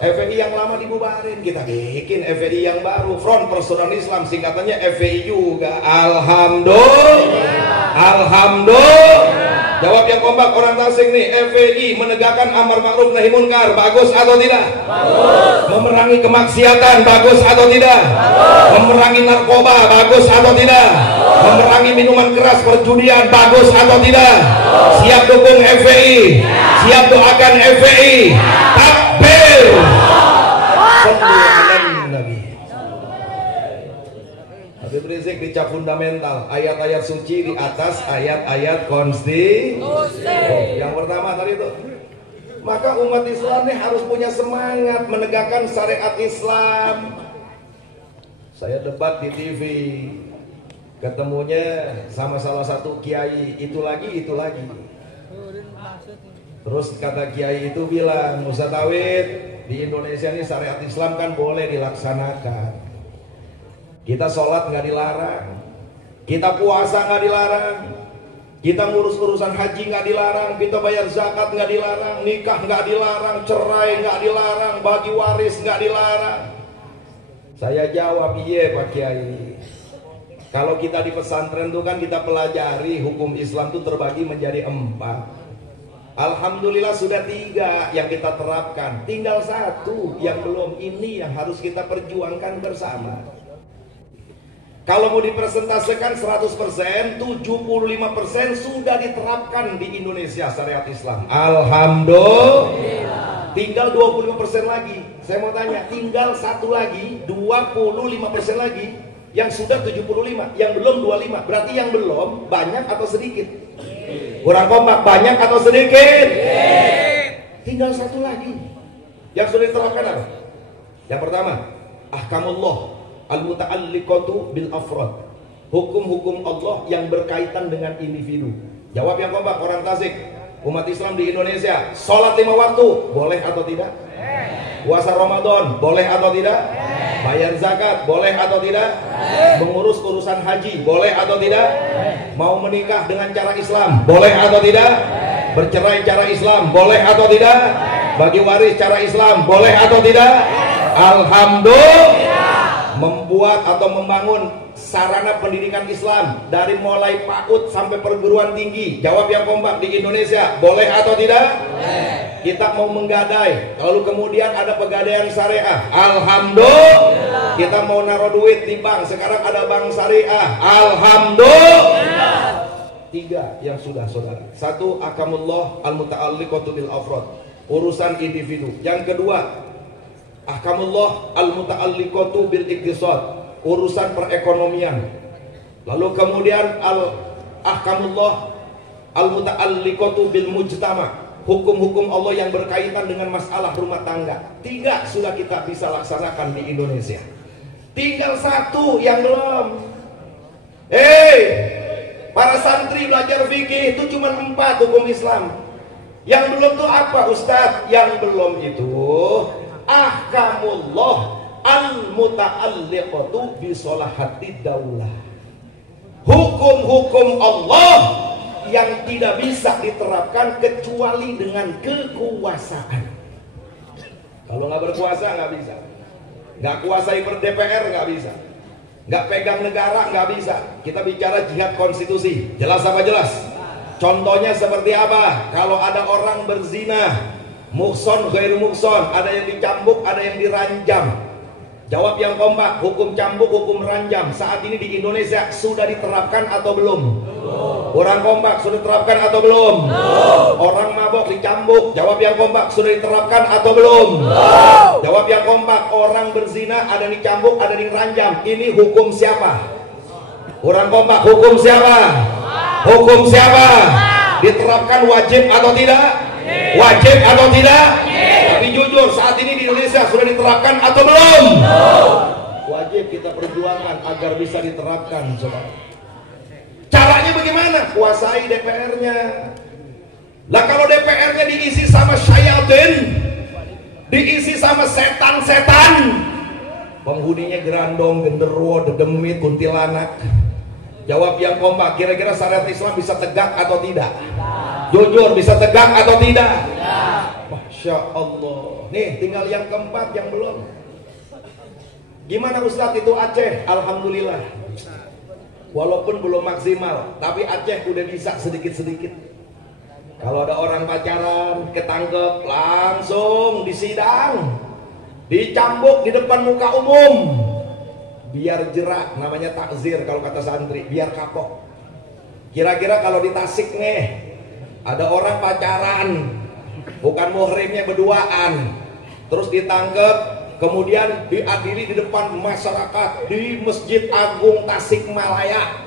FPI yang lama dibubarin, kita bikin FPI yang baru, Front Persatuan Islam, singkatannya FPI juga. Alhamdulillah. Alhamdulillah. Jawab yang kompak orang Tasik nih, FPI menegakkan amar ma'ruf nahi munkar, bagus atau tidak? Bagus. Memerangi kemaksiatan, bagus atau tidak? Bagus. Memerangi narkoba, bagus atau tidak? Bagus. Memerangi minuman keras, perjudian, bagus atau tidak? Bagus. Siap dukung FPI, siap doakan FPI. Takbir. Habib Rizik dicap fundamental, ayat-ayat suci di atas ayat-ayat konstitusi. Yang pertama tadi itu. Maka umat Islam ini harus punya semangat menegakkan syariat Islam. Saya debat di TV, ketemunya sama salah satu kiai, itu lagi. Terus kata kiai itu bilang, Ustaz Tauhid, di Indonesia ini syariat Islam kan boleh dilaksanakan. Kita sholat nggak dilarang, kita puasa nggak dilarang, kita ngurus urusan haji nggak dilarang, kita bayar zakat nggak dilarang, nikah nggak dilarang, cerai nggak dilarang, bagi waris nggak dilarang. Saya jawab, iya Pak Kiai. Kalau kita di pesantren itu kan kita pelajari hukum Islam itu terbagi menjadi 4. Alhamdulillah sudah 3 yang kita terapkan, tinggal 1 yang belum. Ini yang harus kita perjuangkan bersama. Kalau mau dipresentasikan 100%, 75% sudah diterapkan di Indonesia syariat Islam. Alhamdulillah. Tinggal 25% lagi. Saya mau tanya, tinggal 1 lagi, 25% lagi yang sudah 75, yang belum 25. Berarti yang belum banyak atau sedikit? Kurang kompak, banyak atau sedikit? Tinggal 1 lagi. Yang sudah diterapkan apa? Yang pertama, ahkamullah al-muta'alliqatu bil afrad. Hukum-hukum Allah yang berkaitan dengan individu. Jawab yang kompak orang Tasik. Umat Islam di Indonesia, sholat 5 waktu boleh atau tidak? Puasa Ramadan boleh atau tidak? Bayar zakat boleh atau tidak? Mengurus urusan haji boleh atau tidak? Mau menikah dengan cara Islam boleh atau tidak? Bercerai cara Islam boleh atau tidak? Bagi waris cara Islam boleh atau tidak? Alhamdulillah. Membuat atau membangun sarana pendidikan Islam dari mulai PAUD sampai perguruan tinggi. Jawab yang kompak di Indonesia, boleh atau tidak? Boleh. Kita mau menggadai, lalu kemudian ada pegadaian syariah. Alhamdulillah. Kita mau naruh duit di bank, sekarang ada bank syariah. Alhamdulillah. 3 yang sudah, saudara. 1, akamullah al-muta'alliqatu bil afrad, urusan individu. Yang kedua, Ahkamullah al-muta'alliqatu bil iqtisad, urusan perekonomian. Lalu kemudian ahkamullah al-muta'alliqatu bil mujtama, hukum-hukum Allah yang berkaitan dengan masalah rumah tangga. 3 sudah kita bisa laksanakan di Indonesia. Tinggal 1 yang belum. Para santri belajar fikih itu cuma 4 hukum Islam. Yang belum tuh apa Ustadz? Yang belum itu ahkamullah al-muta'alliqatu bi sholahati daulah, hukum-hukum Allah yang tidak bisa diterapkan kecuali dengan kekuasaan. Kalau nggak berkuasa nggak bisa. Nggak kuasai per DPR nggak bisa. Nggak pegang negara nggak bisa. Kita bicara jihad konstitusi, jelas apa jelas? Contohnya seperti apa? Kalau ada orang berzina, muhson, ghairu muhson, ada yang dicambuk, ada yang diranjam. Jawab yang kompak, hukum cambuk, hukum ranjam saat ini di Indonesia sudah diterapkan atau belum? Orang kompak, sudah diterapkan atau belum? Orang mabok dicambuk, jawab yang kompak, sudah diterapkan atau belum? Jawab yang kompak, orang berzina ada yang dicambuk, ada yang diranjam. Ini hukum siapa? Orang kompak, hukum siapa? Hukum siapa? Diterapkan wajib atau tidak? Wajib atau tidak? Tapi jujur, saat ini di Indonesia sudah diterapkan atau belum? Wajib kita perjuangkan agar bisa diterapkan, saudara. Caranya bagaimana? Kuasai DPR-nya. Lah kalau DPR-nya diisi sama syayatin, diisi sama setan-setan, penghuninya gerandong, genderuwo, dedemit, kuntilanak. Jawab yang kompak, kira-kira syariat Islam bisa tegak atau tidak? Jujur, bisa tegak atau tidak? Masya Allah. Nih tinggal yang keempat yang belum. Gimana Ustadz itu Aceh? Alhamdulillah, walaupun belum maksimal, tapi Aceh udah bisa sedikit-sedikit. Kalau ada orang pacaran ketangkep, langsung disidang, dicambuk di depan muka umum, biar jerak, namanya takzir kalau kata santri, biar kapok. Kira-kira kalau di Tasik nih ada orang pacaran, bukan muhrimnya berduaan, terus ditangkep, kemudian diadili di depan masyarakat di Masjid Agung Tasikmalaya.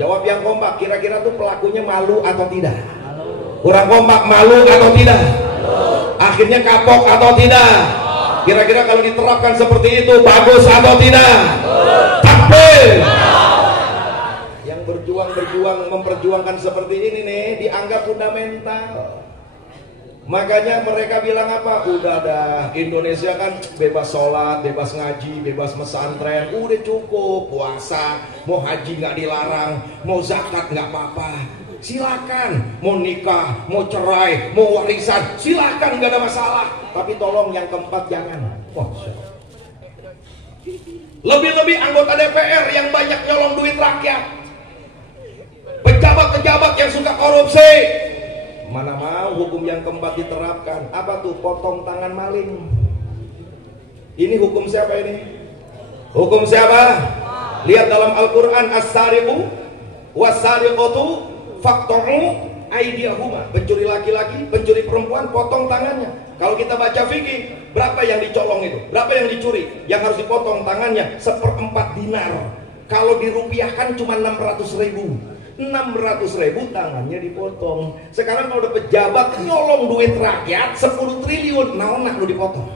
Jawab yang kompak, kira-kira tuh pelakunya malu atau tidak? Kurang kompak, malu atau tidak? Akhirnya kapok atau tidak? Kira-kira kalau diterapkan seperti itu bagus atau tidak? Takbir. Yang berjuang memperjuangkan seperti ini nih dianggap fundamental. Makanya mereka bilang apa? Udah dah, Indonesia kan bebas sholat, bebas ngaji, bebas pesantren, udah cukup. Puasa, mau haji nggak dilarang, mau zakat nggak apa-apa. Silakan, mau nikah, mau cerai, mau warisan, silakan, nggak ada masalah. Tapi tolong yang keempat jangan. Wah, lebih-lebih anggota DPR yang banyak nyolong duit rakyat, pejabat-pejabat yang suka korupsi. Mana mau hukum yang keempat diterapkan? Apa tuh? Potong tangan maling. Ini hukum siapa ini? Hukum siapa? Lihat dalam Al-Quran, as-sariqu was-sariqatu faqta'u aydiyahuma. Pencuri laki-laki, pencuri perempuan, potong tangannya. Kalau kita baca fikih, berapa yang dicolong itu? Berapa yang dicuri? Yang harus dipotong tangannya 1/4 dinar. Kalau dirupiahkan cuma 600.000. 600.000 tangannya dipotong. Sekarang kalau udah pejabat nyolong duit rakyat 10 triliun, naon lu dipotong.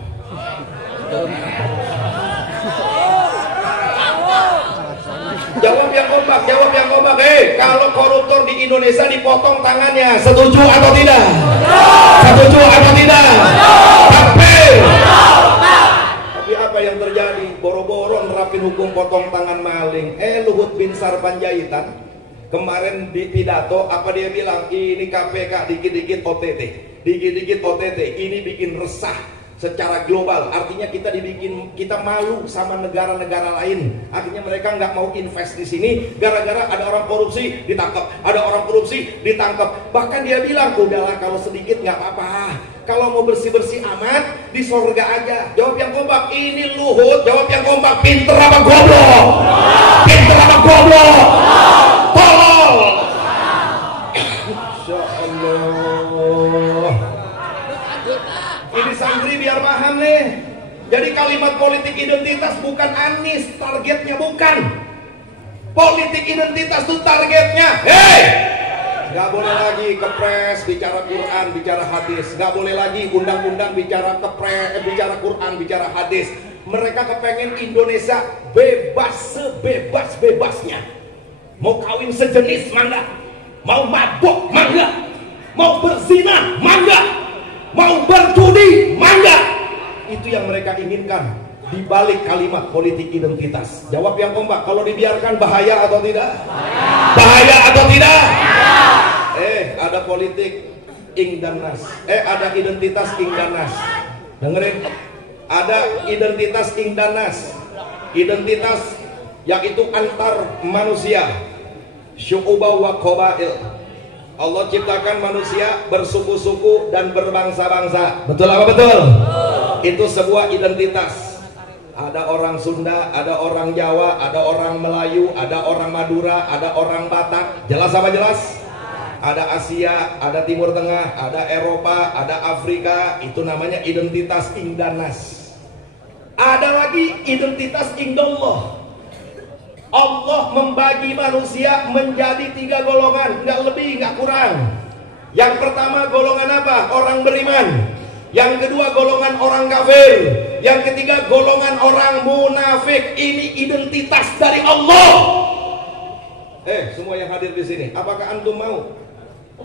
Jawab yang kompak, jawab yang kompak. Kalau koruptor di Indonesia dipotong tangannya, setuju atau tidak? Setuju atau tidak? Tapi apa yang terjadi? Boro-boro nerapin hukum potong tangan maling. Luhut bin Sarpanjaitan kemarin di pidato apa dia bilang? Ini KPK dikit-dikit OTT, dikit-dikit OTT. Ini bikin resah secara global. Artinya kita malu sama negara-negara lain. Akhirnya mereka nggak mau invest di sini gara-gara ada orang korupsi ditangkap, ada orang korupsi ditangkap. Bahkan dia bilang, udahlah kalau sedikit nggak apa-apa. Kalau mau bersih-bersih amat di surga aja. Jawab yang kompak, ini Luhut. Jawab yang kompak, pinter apa goblok? Pinter apa goblok? Tolol. Insya Allah. Ini santri biar paham nih. Jadi kalau politik identitas bukan Anies, targetnya bukan. Politik identitas itu targetnya, nggak boleh lagi kepres bicara Quran, bicara hadis. Nggak boleh lagi undang-undang bicara bicara Quran, bicara hadis. Mereka kepengen Indonesia bebas sebebas-bebasnya. Mau kawin sejenis mangga, mau mabuk mangga, mau berzina mangga, mau berjudi mangga. Itu yang mereka inginkan. Di balik kalimat politik identitas. Jawab yang kompak, kalau dibiarkan bahaya atau tidak? Bahaya atau tidak? Ada politik ing dan nas. Ada identitas ing dan nas. Dengerin, ada identitas ing dan nas. Identitas yaitu antar manusia. Syu'uba wa qabail. Allah ciptakan manusia bersuku-suku dan berbangsa-bangsa. Betul apa betul? Itu sebuah identitas. Ada orang Sunda, ada orang Jawa, ada orang Melayu, ada orang Madura, ada orang Batak. Jelas apa jelas? Ada Asia, ada Timur Tengah, ada Eropa, ada Afrika. Itu namanya identitas Indanas. Ada lagi identitas Indallah. Allah membagi manusia menjadi 3 golongan, nggak lebih, nggak kurang. Yang pertama golongan apa? Orang beriman. Yang kedua golongan orang kafir. Yang ketiga golongan orang munafik. Ini identitas dari Allah. Semua yang hadir di sini, apakah antum mau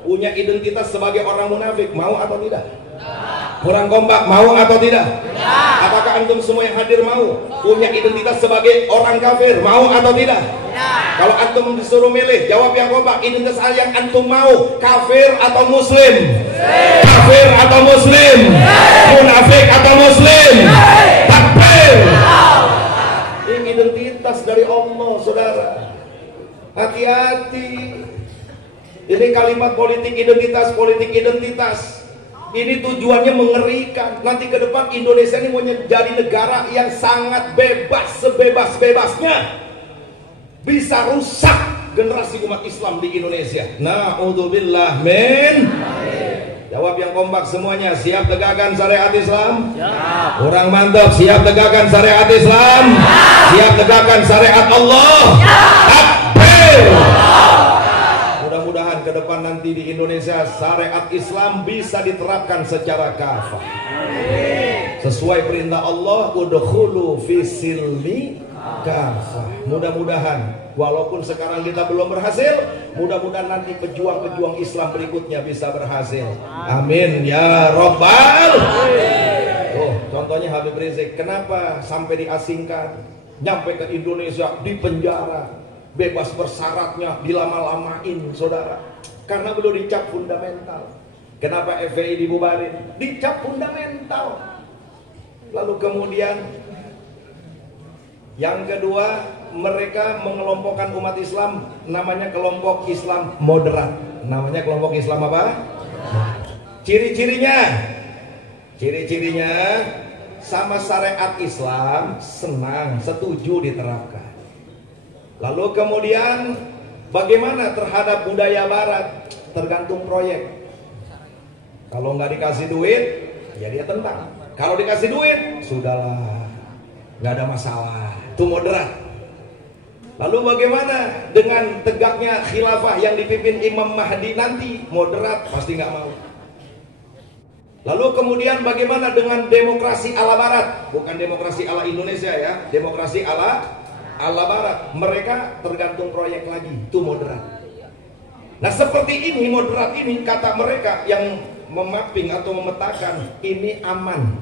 punya identitas sebagai orang munafik? Mau atau tidak? Kurang kompak, mau atau tidak? Apakah antum semua yang hadir mau punya identitas sebagai orang kafir? Mau atau tidak? Kalau antum disuruh milih, jawab yang kompak. Identitas yang antum mau, kafir atau muslim? Kafir atau muslim? Munafik atau muslim? Takbir. Ini identitas dari Allah, saudara. Hati-hati. Ini kalimat politik identitas, politik identitas. Ini tujuannya mengerikan. Nanti ke depan Indonesia ini mau menjadi negara yang sangat bebas, sebebas-bebasnya. Bisa rusak generasi umat Islam di Indonesia. Na'udzubillah min. Jawab yang kompak semuanya. Siap tegakkan syariat Islam? Siap. Kurang mantap. Siap tegakkan syariat Islam? Siap tegakkan syariat Allah? Takbir. Mudah-mudahan ke depan nanti di Indonesia syariat Islam bisa diterapkan secara kafah. Sesuai perintah Allah, udkhulu fi silmi kafah. Mudah-mudahan walaupun sekarang kita belum berhasil, mudah-mudahan nanti pejuang-pejuang Islam berikutnya bisa berhasil. Amin ya Rabbal. Contohnya Habib Rizik, kenapa sampai diasingkan, nyampe ke Indonesia di penjara, bebas bersyaratnya dilama-lamain, saudara, karena belum dicap fundamental. Kenapa FPI dibubarin? Dicap fundamental. Lalu kemudian yang kedua, mereka mengelompokkan umat Islam, namanya kelompok Islam moderat. Namanya kelompok Islam apa? Ciri-cirinya sama syariat Islam senang, setuju diterapkan. Lalu kemudian bagaimana terhadap budaya barat? Tergantung proyek. Kalau nggak dikasih duit, ya dia tentang. Kalau dikasih duit, sudahlah, nggak ada masalah. Itu moderat. Lalu bagaimana dengan tegaknya khilafah yang dipimpin Imam Mahdi nanti? Moderat, pasti nggak mau. Lalu kemudian bagaimana dengan demokrasi ala barat? Bukan demokrasi ala Indonesia ya, demokrasi ala barat. Mereka tergantung proyek lagi, itu moderat. Nah seperti ini, moderat ini, kata mereka yang memapping atau memetakan, ini aman.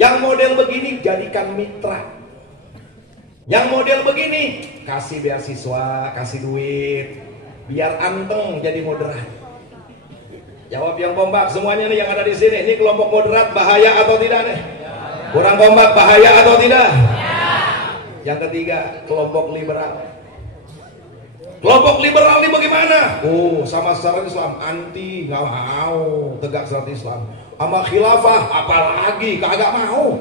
Yang model begini jadikan mitra. Yang model begini kasih beasiswa, kasih duit, biar anteng jadi moderat. Jawab yang kompak semuanya nih yang ada di sini. Ini kelompok moderat bahaya atau tidak nih? Kurang kompak, bahaya atau tidak? Yang ketiga, kelompok liberal. Kelompok liberal ini bagaimana? Sama syariat Islam anti, nggak mau tegak syariat Islam. Sama khilafah apalagi kagak mau.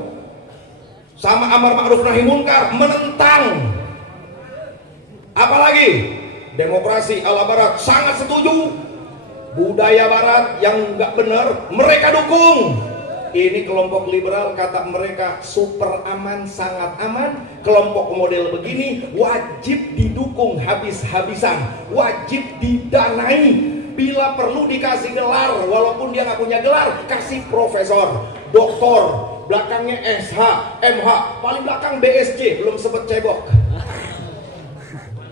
Sama amar ma'ruf nahi munkar menentang. Apalagi demokrasi ala barat sangat setuju. Budaya barat yang nggak benar mereka dukung. Ini kelompok liberal, kata mereka super aman, sangat aman. Kelompok model begini wajib didukung habis-habisan, wajib didanai. Bila perlu dikasih gelar, walaupun dia nggak punya gelar, kasih profesor, doktor, belakangnya SH, MH, paling belakang BSc, belum sempet cebok.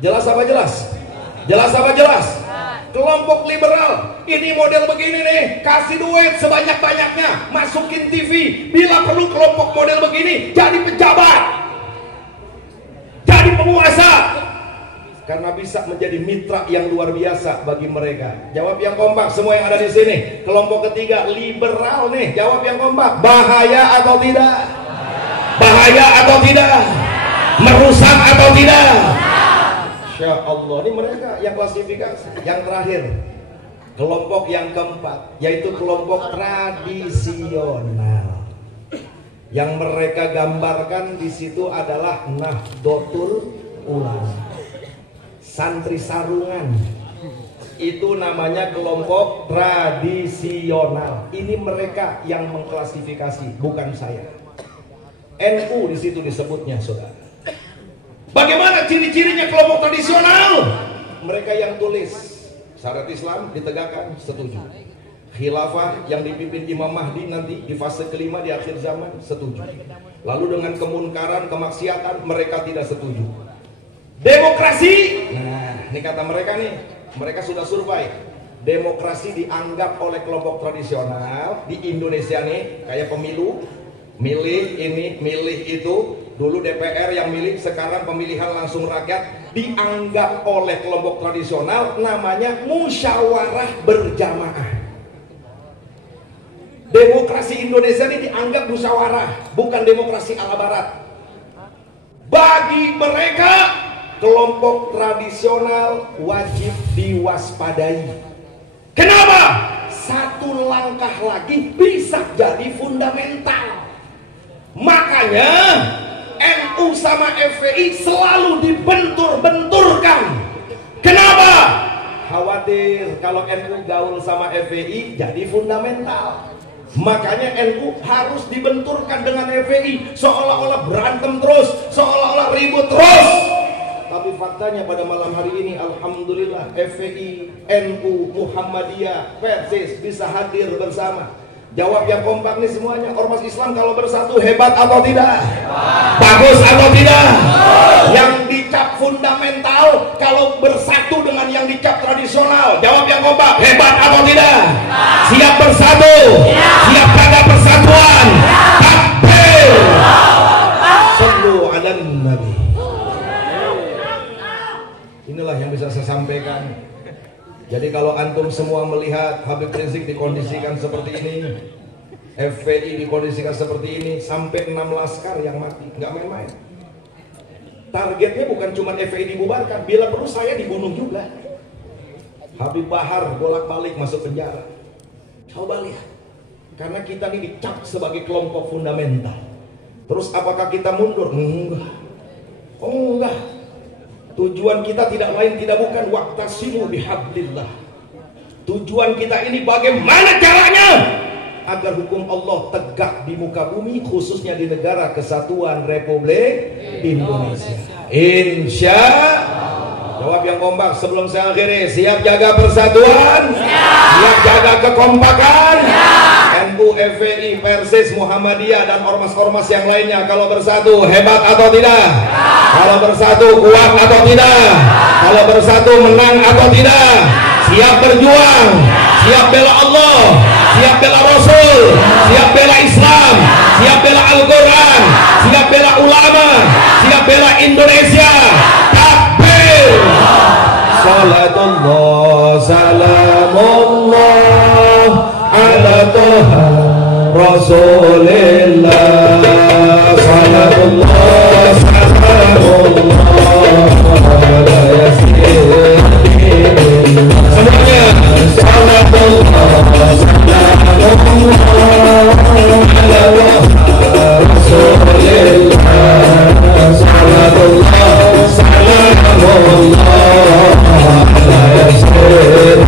Jelas apa jelas? Jelas apa jelas? Kelompok liberal, ini model begini nih, kasih duit sebanyak-banyaknya, masukin TV. Bila perlu kelompok model begini, jadi pejabat, jadi penguasa, karena bisa menjadi mitra yang luar biasa bagi mereka. Jawab yang kompak semua yang ada di sini. Kelompok ketiga liberal nih, jawab yang kompak. Bahaya atau tidak? Bahaya atau tidak? Merusak atau tidak? Masya Allah, ini mereka yang klasifikasi. Yang terakhir, kelompok yang keempat, yaitu kelompok tradisional. Yang mereka gambarkan di situ adalah Nahdlatul Ulama, santri sarungan. Itu namanya kelompok tradisional. Ini mereka yang mengklasifikasi, bukan saya. NU di situ disebutnya, saudara. Bagaimana ciri-cirinya kelompok tradisional? Mereka yang tulis syariat Islam ditegakkan, setuju. Khilafah yang dipimpin Imam Mahdi nanti di fase kelima di akhir zaman, setuju. Lalu dengan kemunkaran, kemaksiatan, mereka tidak setuju. Demokrasi, nah ini kata mereka nih, mereka sudah survei. Demokrasi dianggap oleh kelompok tradisional di Indonesia nih kayak pemilu, milih ini, milih itu. Dulu DPR yang milih, sekarang pemilihan langsung rakyat. Dianggap oleh kelompok tradisional namanya musyawarah berjamaah. Demokrasi Indonesia ini dianggap musyawarah, bukan demokrasi ala barat. Bagi mereka, kelompok tradisional wajib diwaspadai. Kenapa? Satu langkah lagi bisa jadi fundamental. Makanya NU sama FPI selalu dibentur-benturkan. Kenapa? Khawatir kalau NU gaul sama FPI jadi fundamental. Makanya NU harus dibenturkan dengan FPI, seolah-olah berantem terus, seolah-olah ribut terus. Tapi faktanya pada malam hari ini, alhamdulillah, FPI, NU, Muhammadiyah, Persis bisa hadir bersama. Jawab yang kompak nih semuanya. Ormas Islam kalau bersatu hebat atau tidak? Bagus atau tidak? Yang dicap fundamental kalau bersatu dengan yang dicap tradisional. Jawab yang kompak, hebat atau tidak? Siap bersatu? Siap pada persatuan? Takbir! Sallu ala Nabi. Inilah yang bisa saya sampaikan. Jadi kalau antum semua melihat Habib Rizik dikondisikan seperti ini, FPI dikondisikan seperti ini, sampai 6 laskar yang mati, nggak main-main. Targetnya bukan cuma FPI dibubarkan, bila perlu saya dibunuh juga. Habib Bahar bolak-balik masuk penjara. Coba lihat, karena kita ini dicap sebagai kelompok fundamental. Terus apakah kita mundur? Enggak. Oh enggak. Tujuan kita tidak lain tidak bukan waqtasimu bihablillah. Tujuan kita ini bagaimana caranya agar hukum Allah tegak di muka bumi, khususnya di negara kesatuan Republik Indonesia. Insya Allah. Jawab yang kompak sebelum saya akhiri. Siap jaga persatuan? Siap jaga kekompakan? NU, FPI, Persis, Muhammadiyah dan ormas-ormas yang lainnya kalau bersatu hebat atau tidak? Kalau bersatu kuat atau tidak? Kalau bersatu menang atau tidak? Siap berjuang, siap bela Allah, siap bela Rasul, siap bela Islam, siap bela Al-Quran, siap bela ulama, siap bela Indonesia. Takbir! Salatullah, salamullah ala Tuha Rasulillah. Salatullah, salamullah ala Yasin. Semuanya. Salatullah, salamullah ala Rasulillah. Salatullah, salamullah ala Yasin.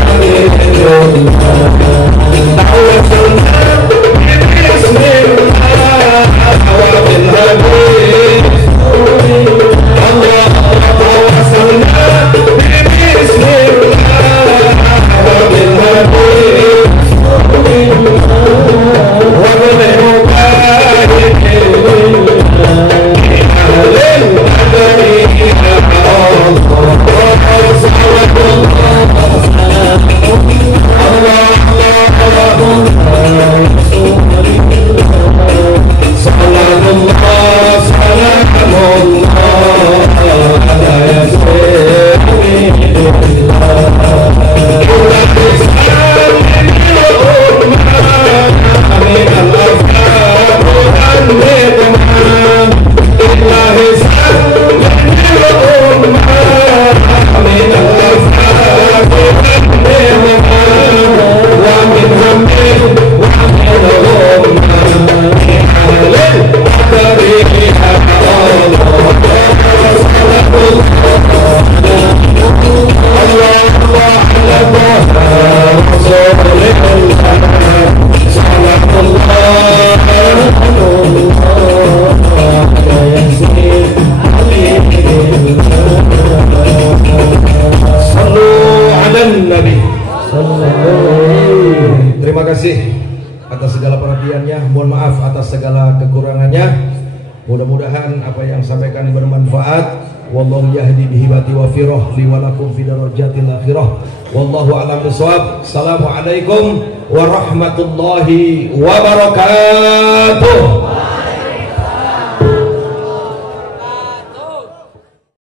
mudah-mudahan apa yang sampaikan bermanfaat. Wallahu yahdi bihibati wa firah li wa lakum fi darajatil akhirah. Wallahu a'lam bishawab. Assalamualaikum warahmatullahi wabarakatuh.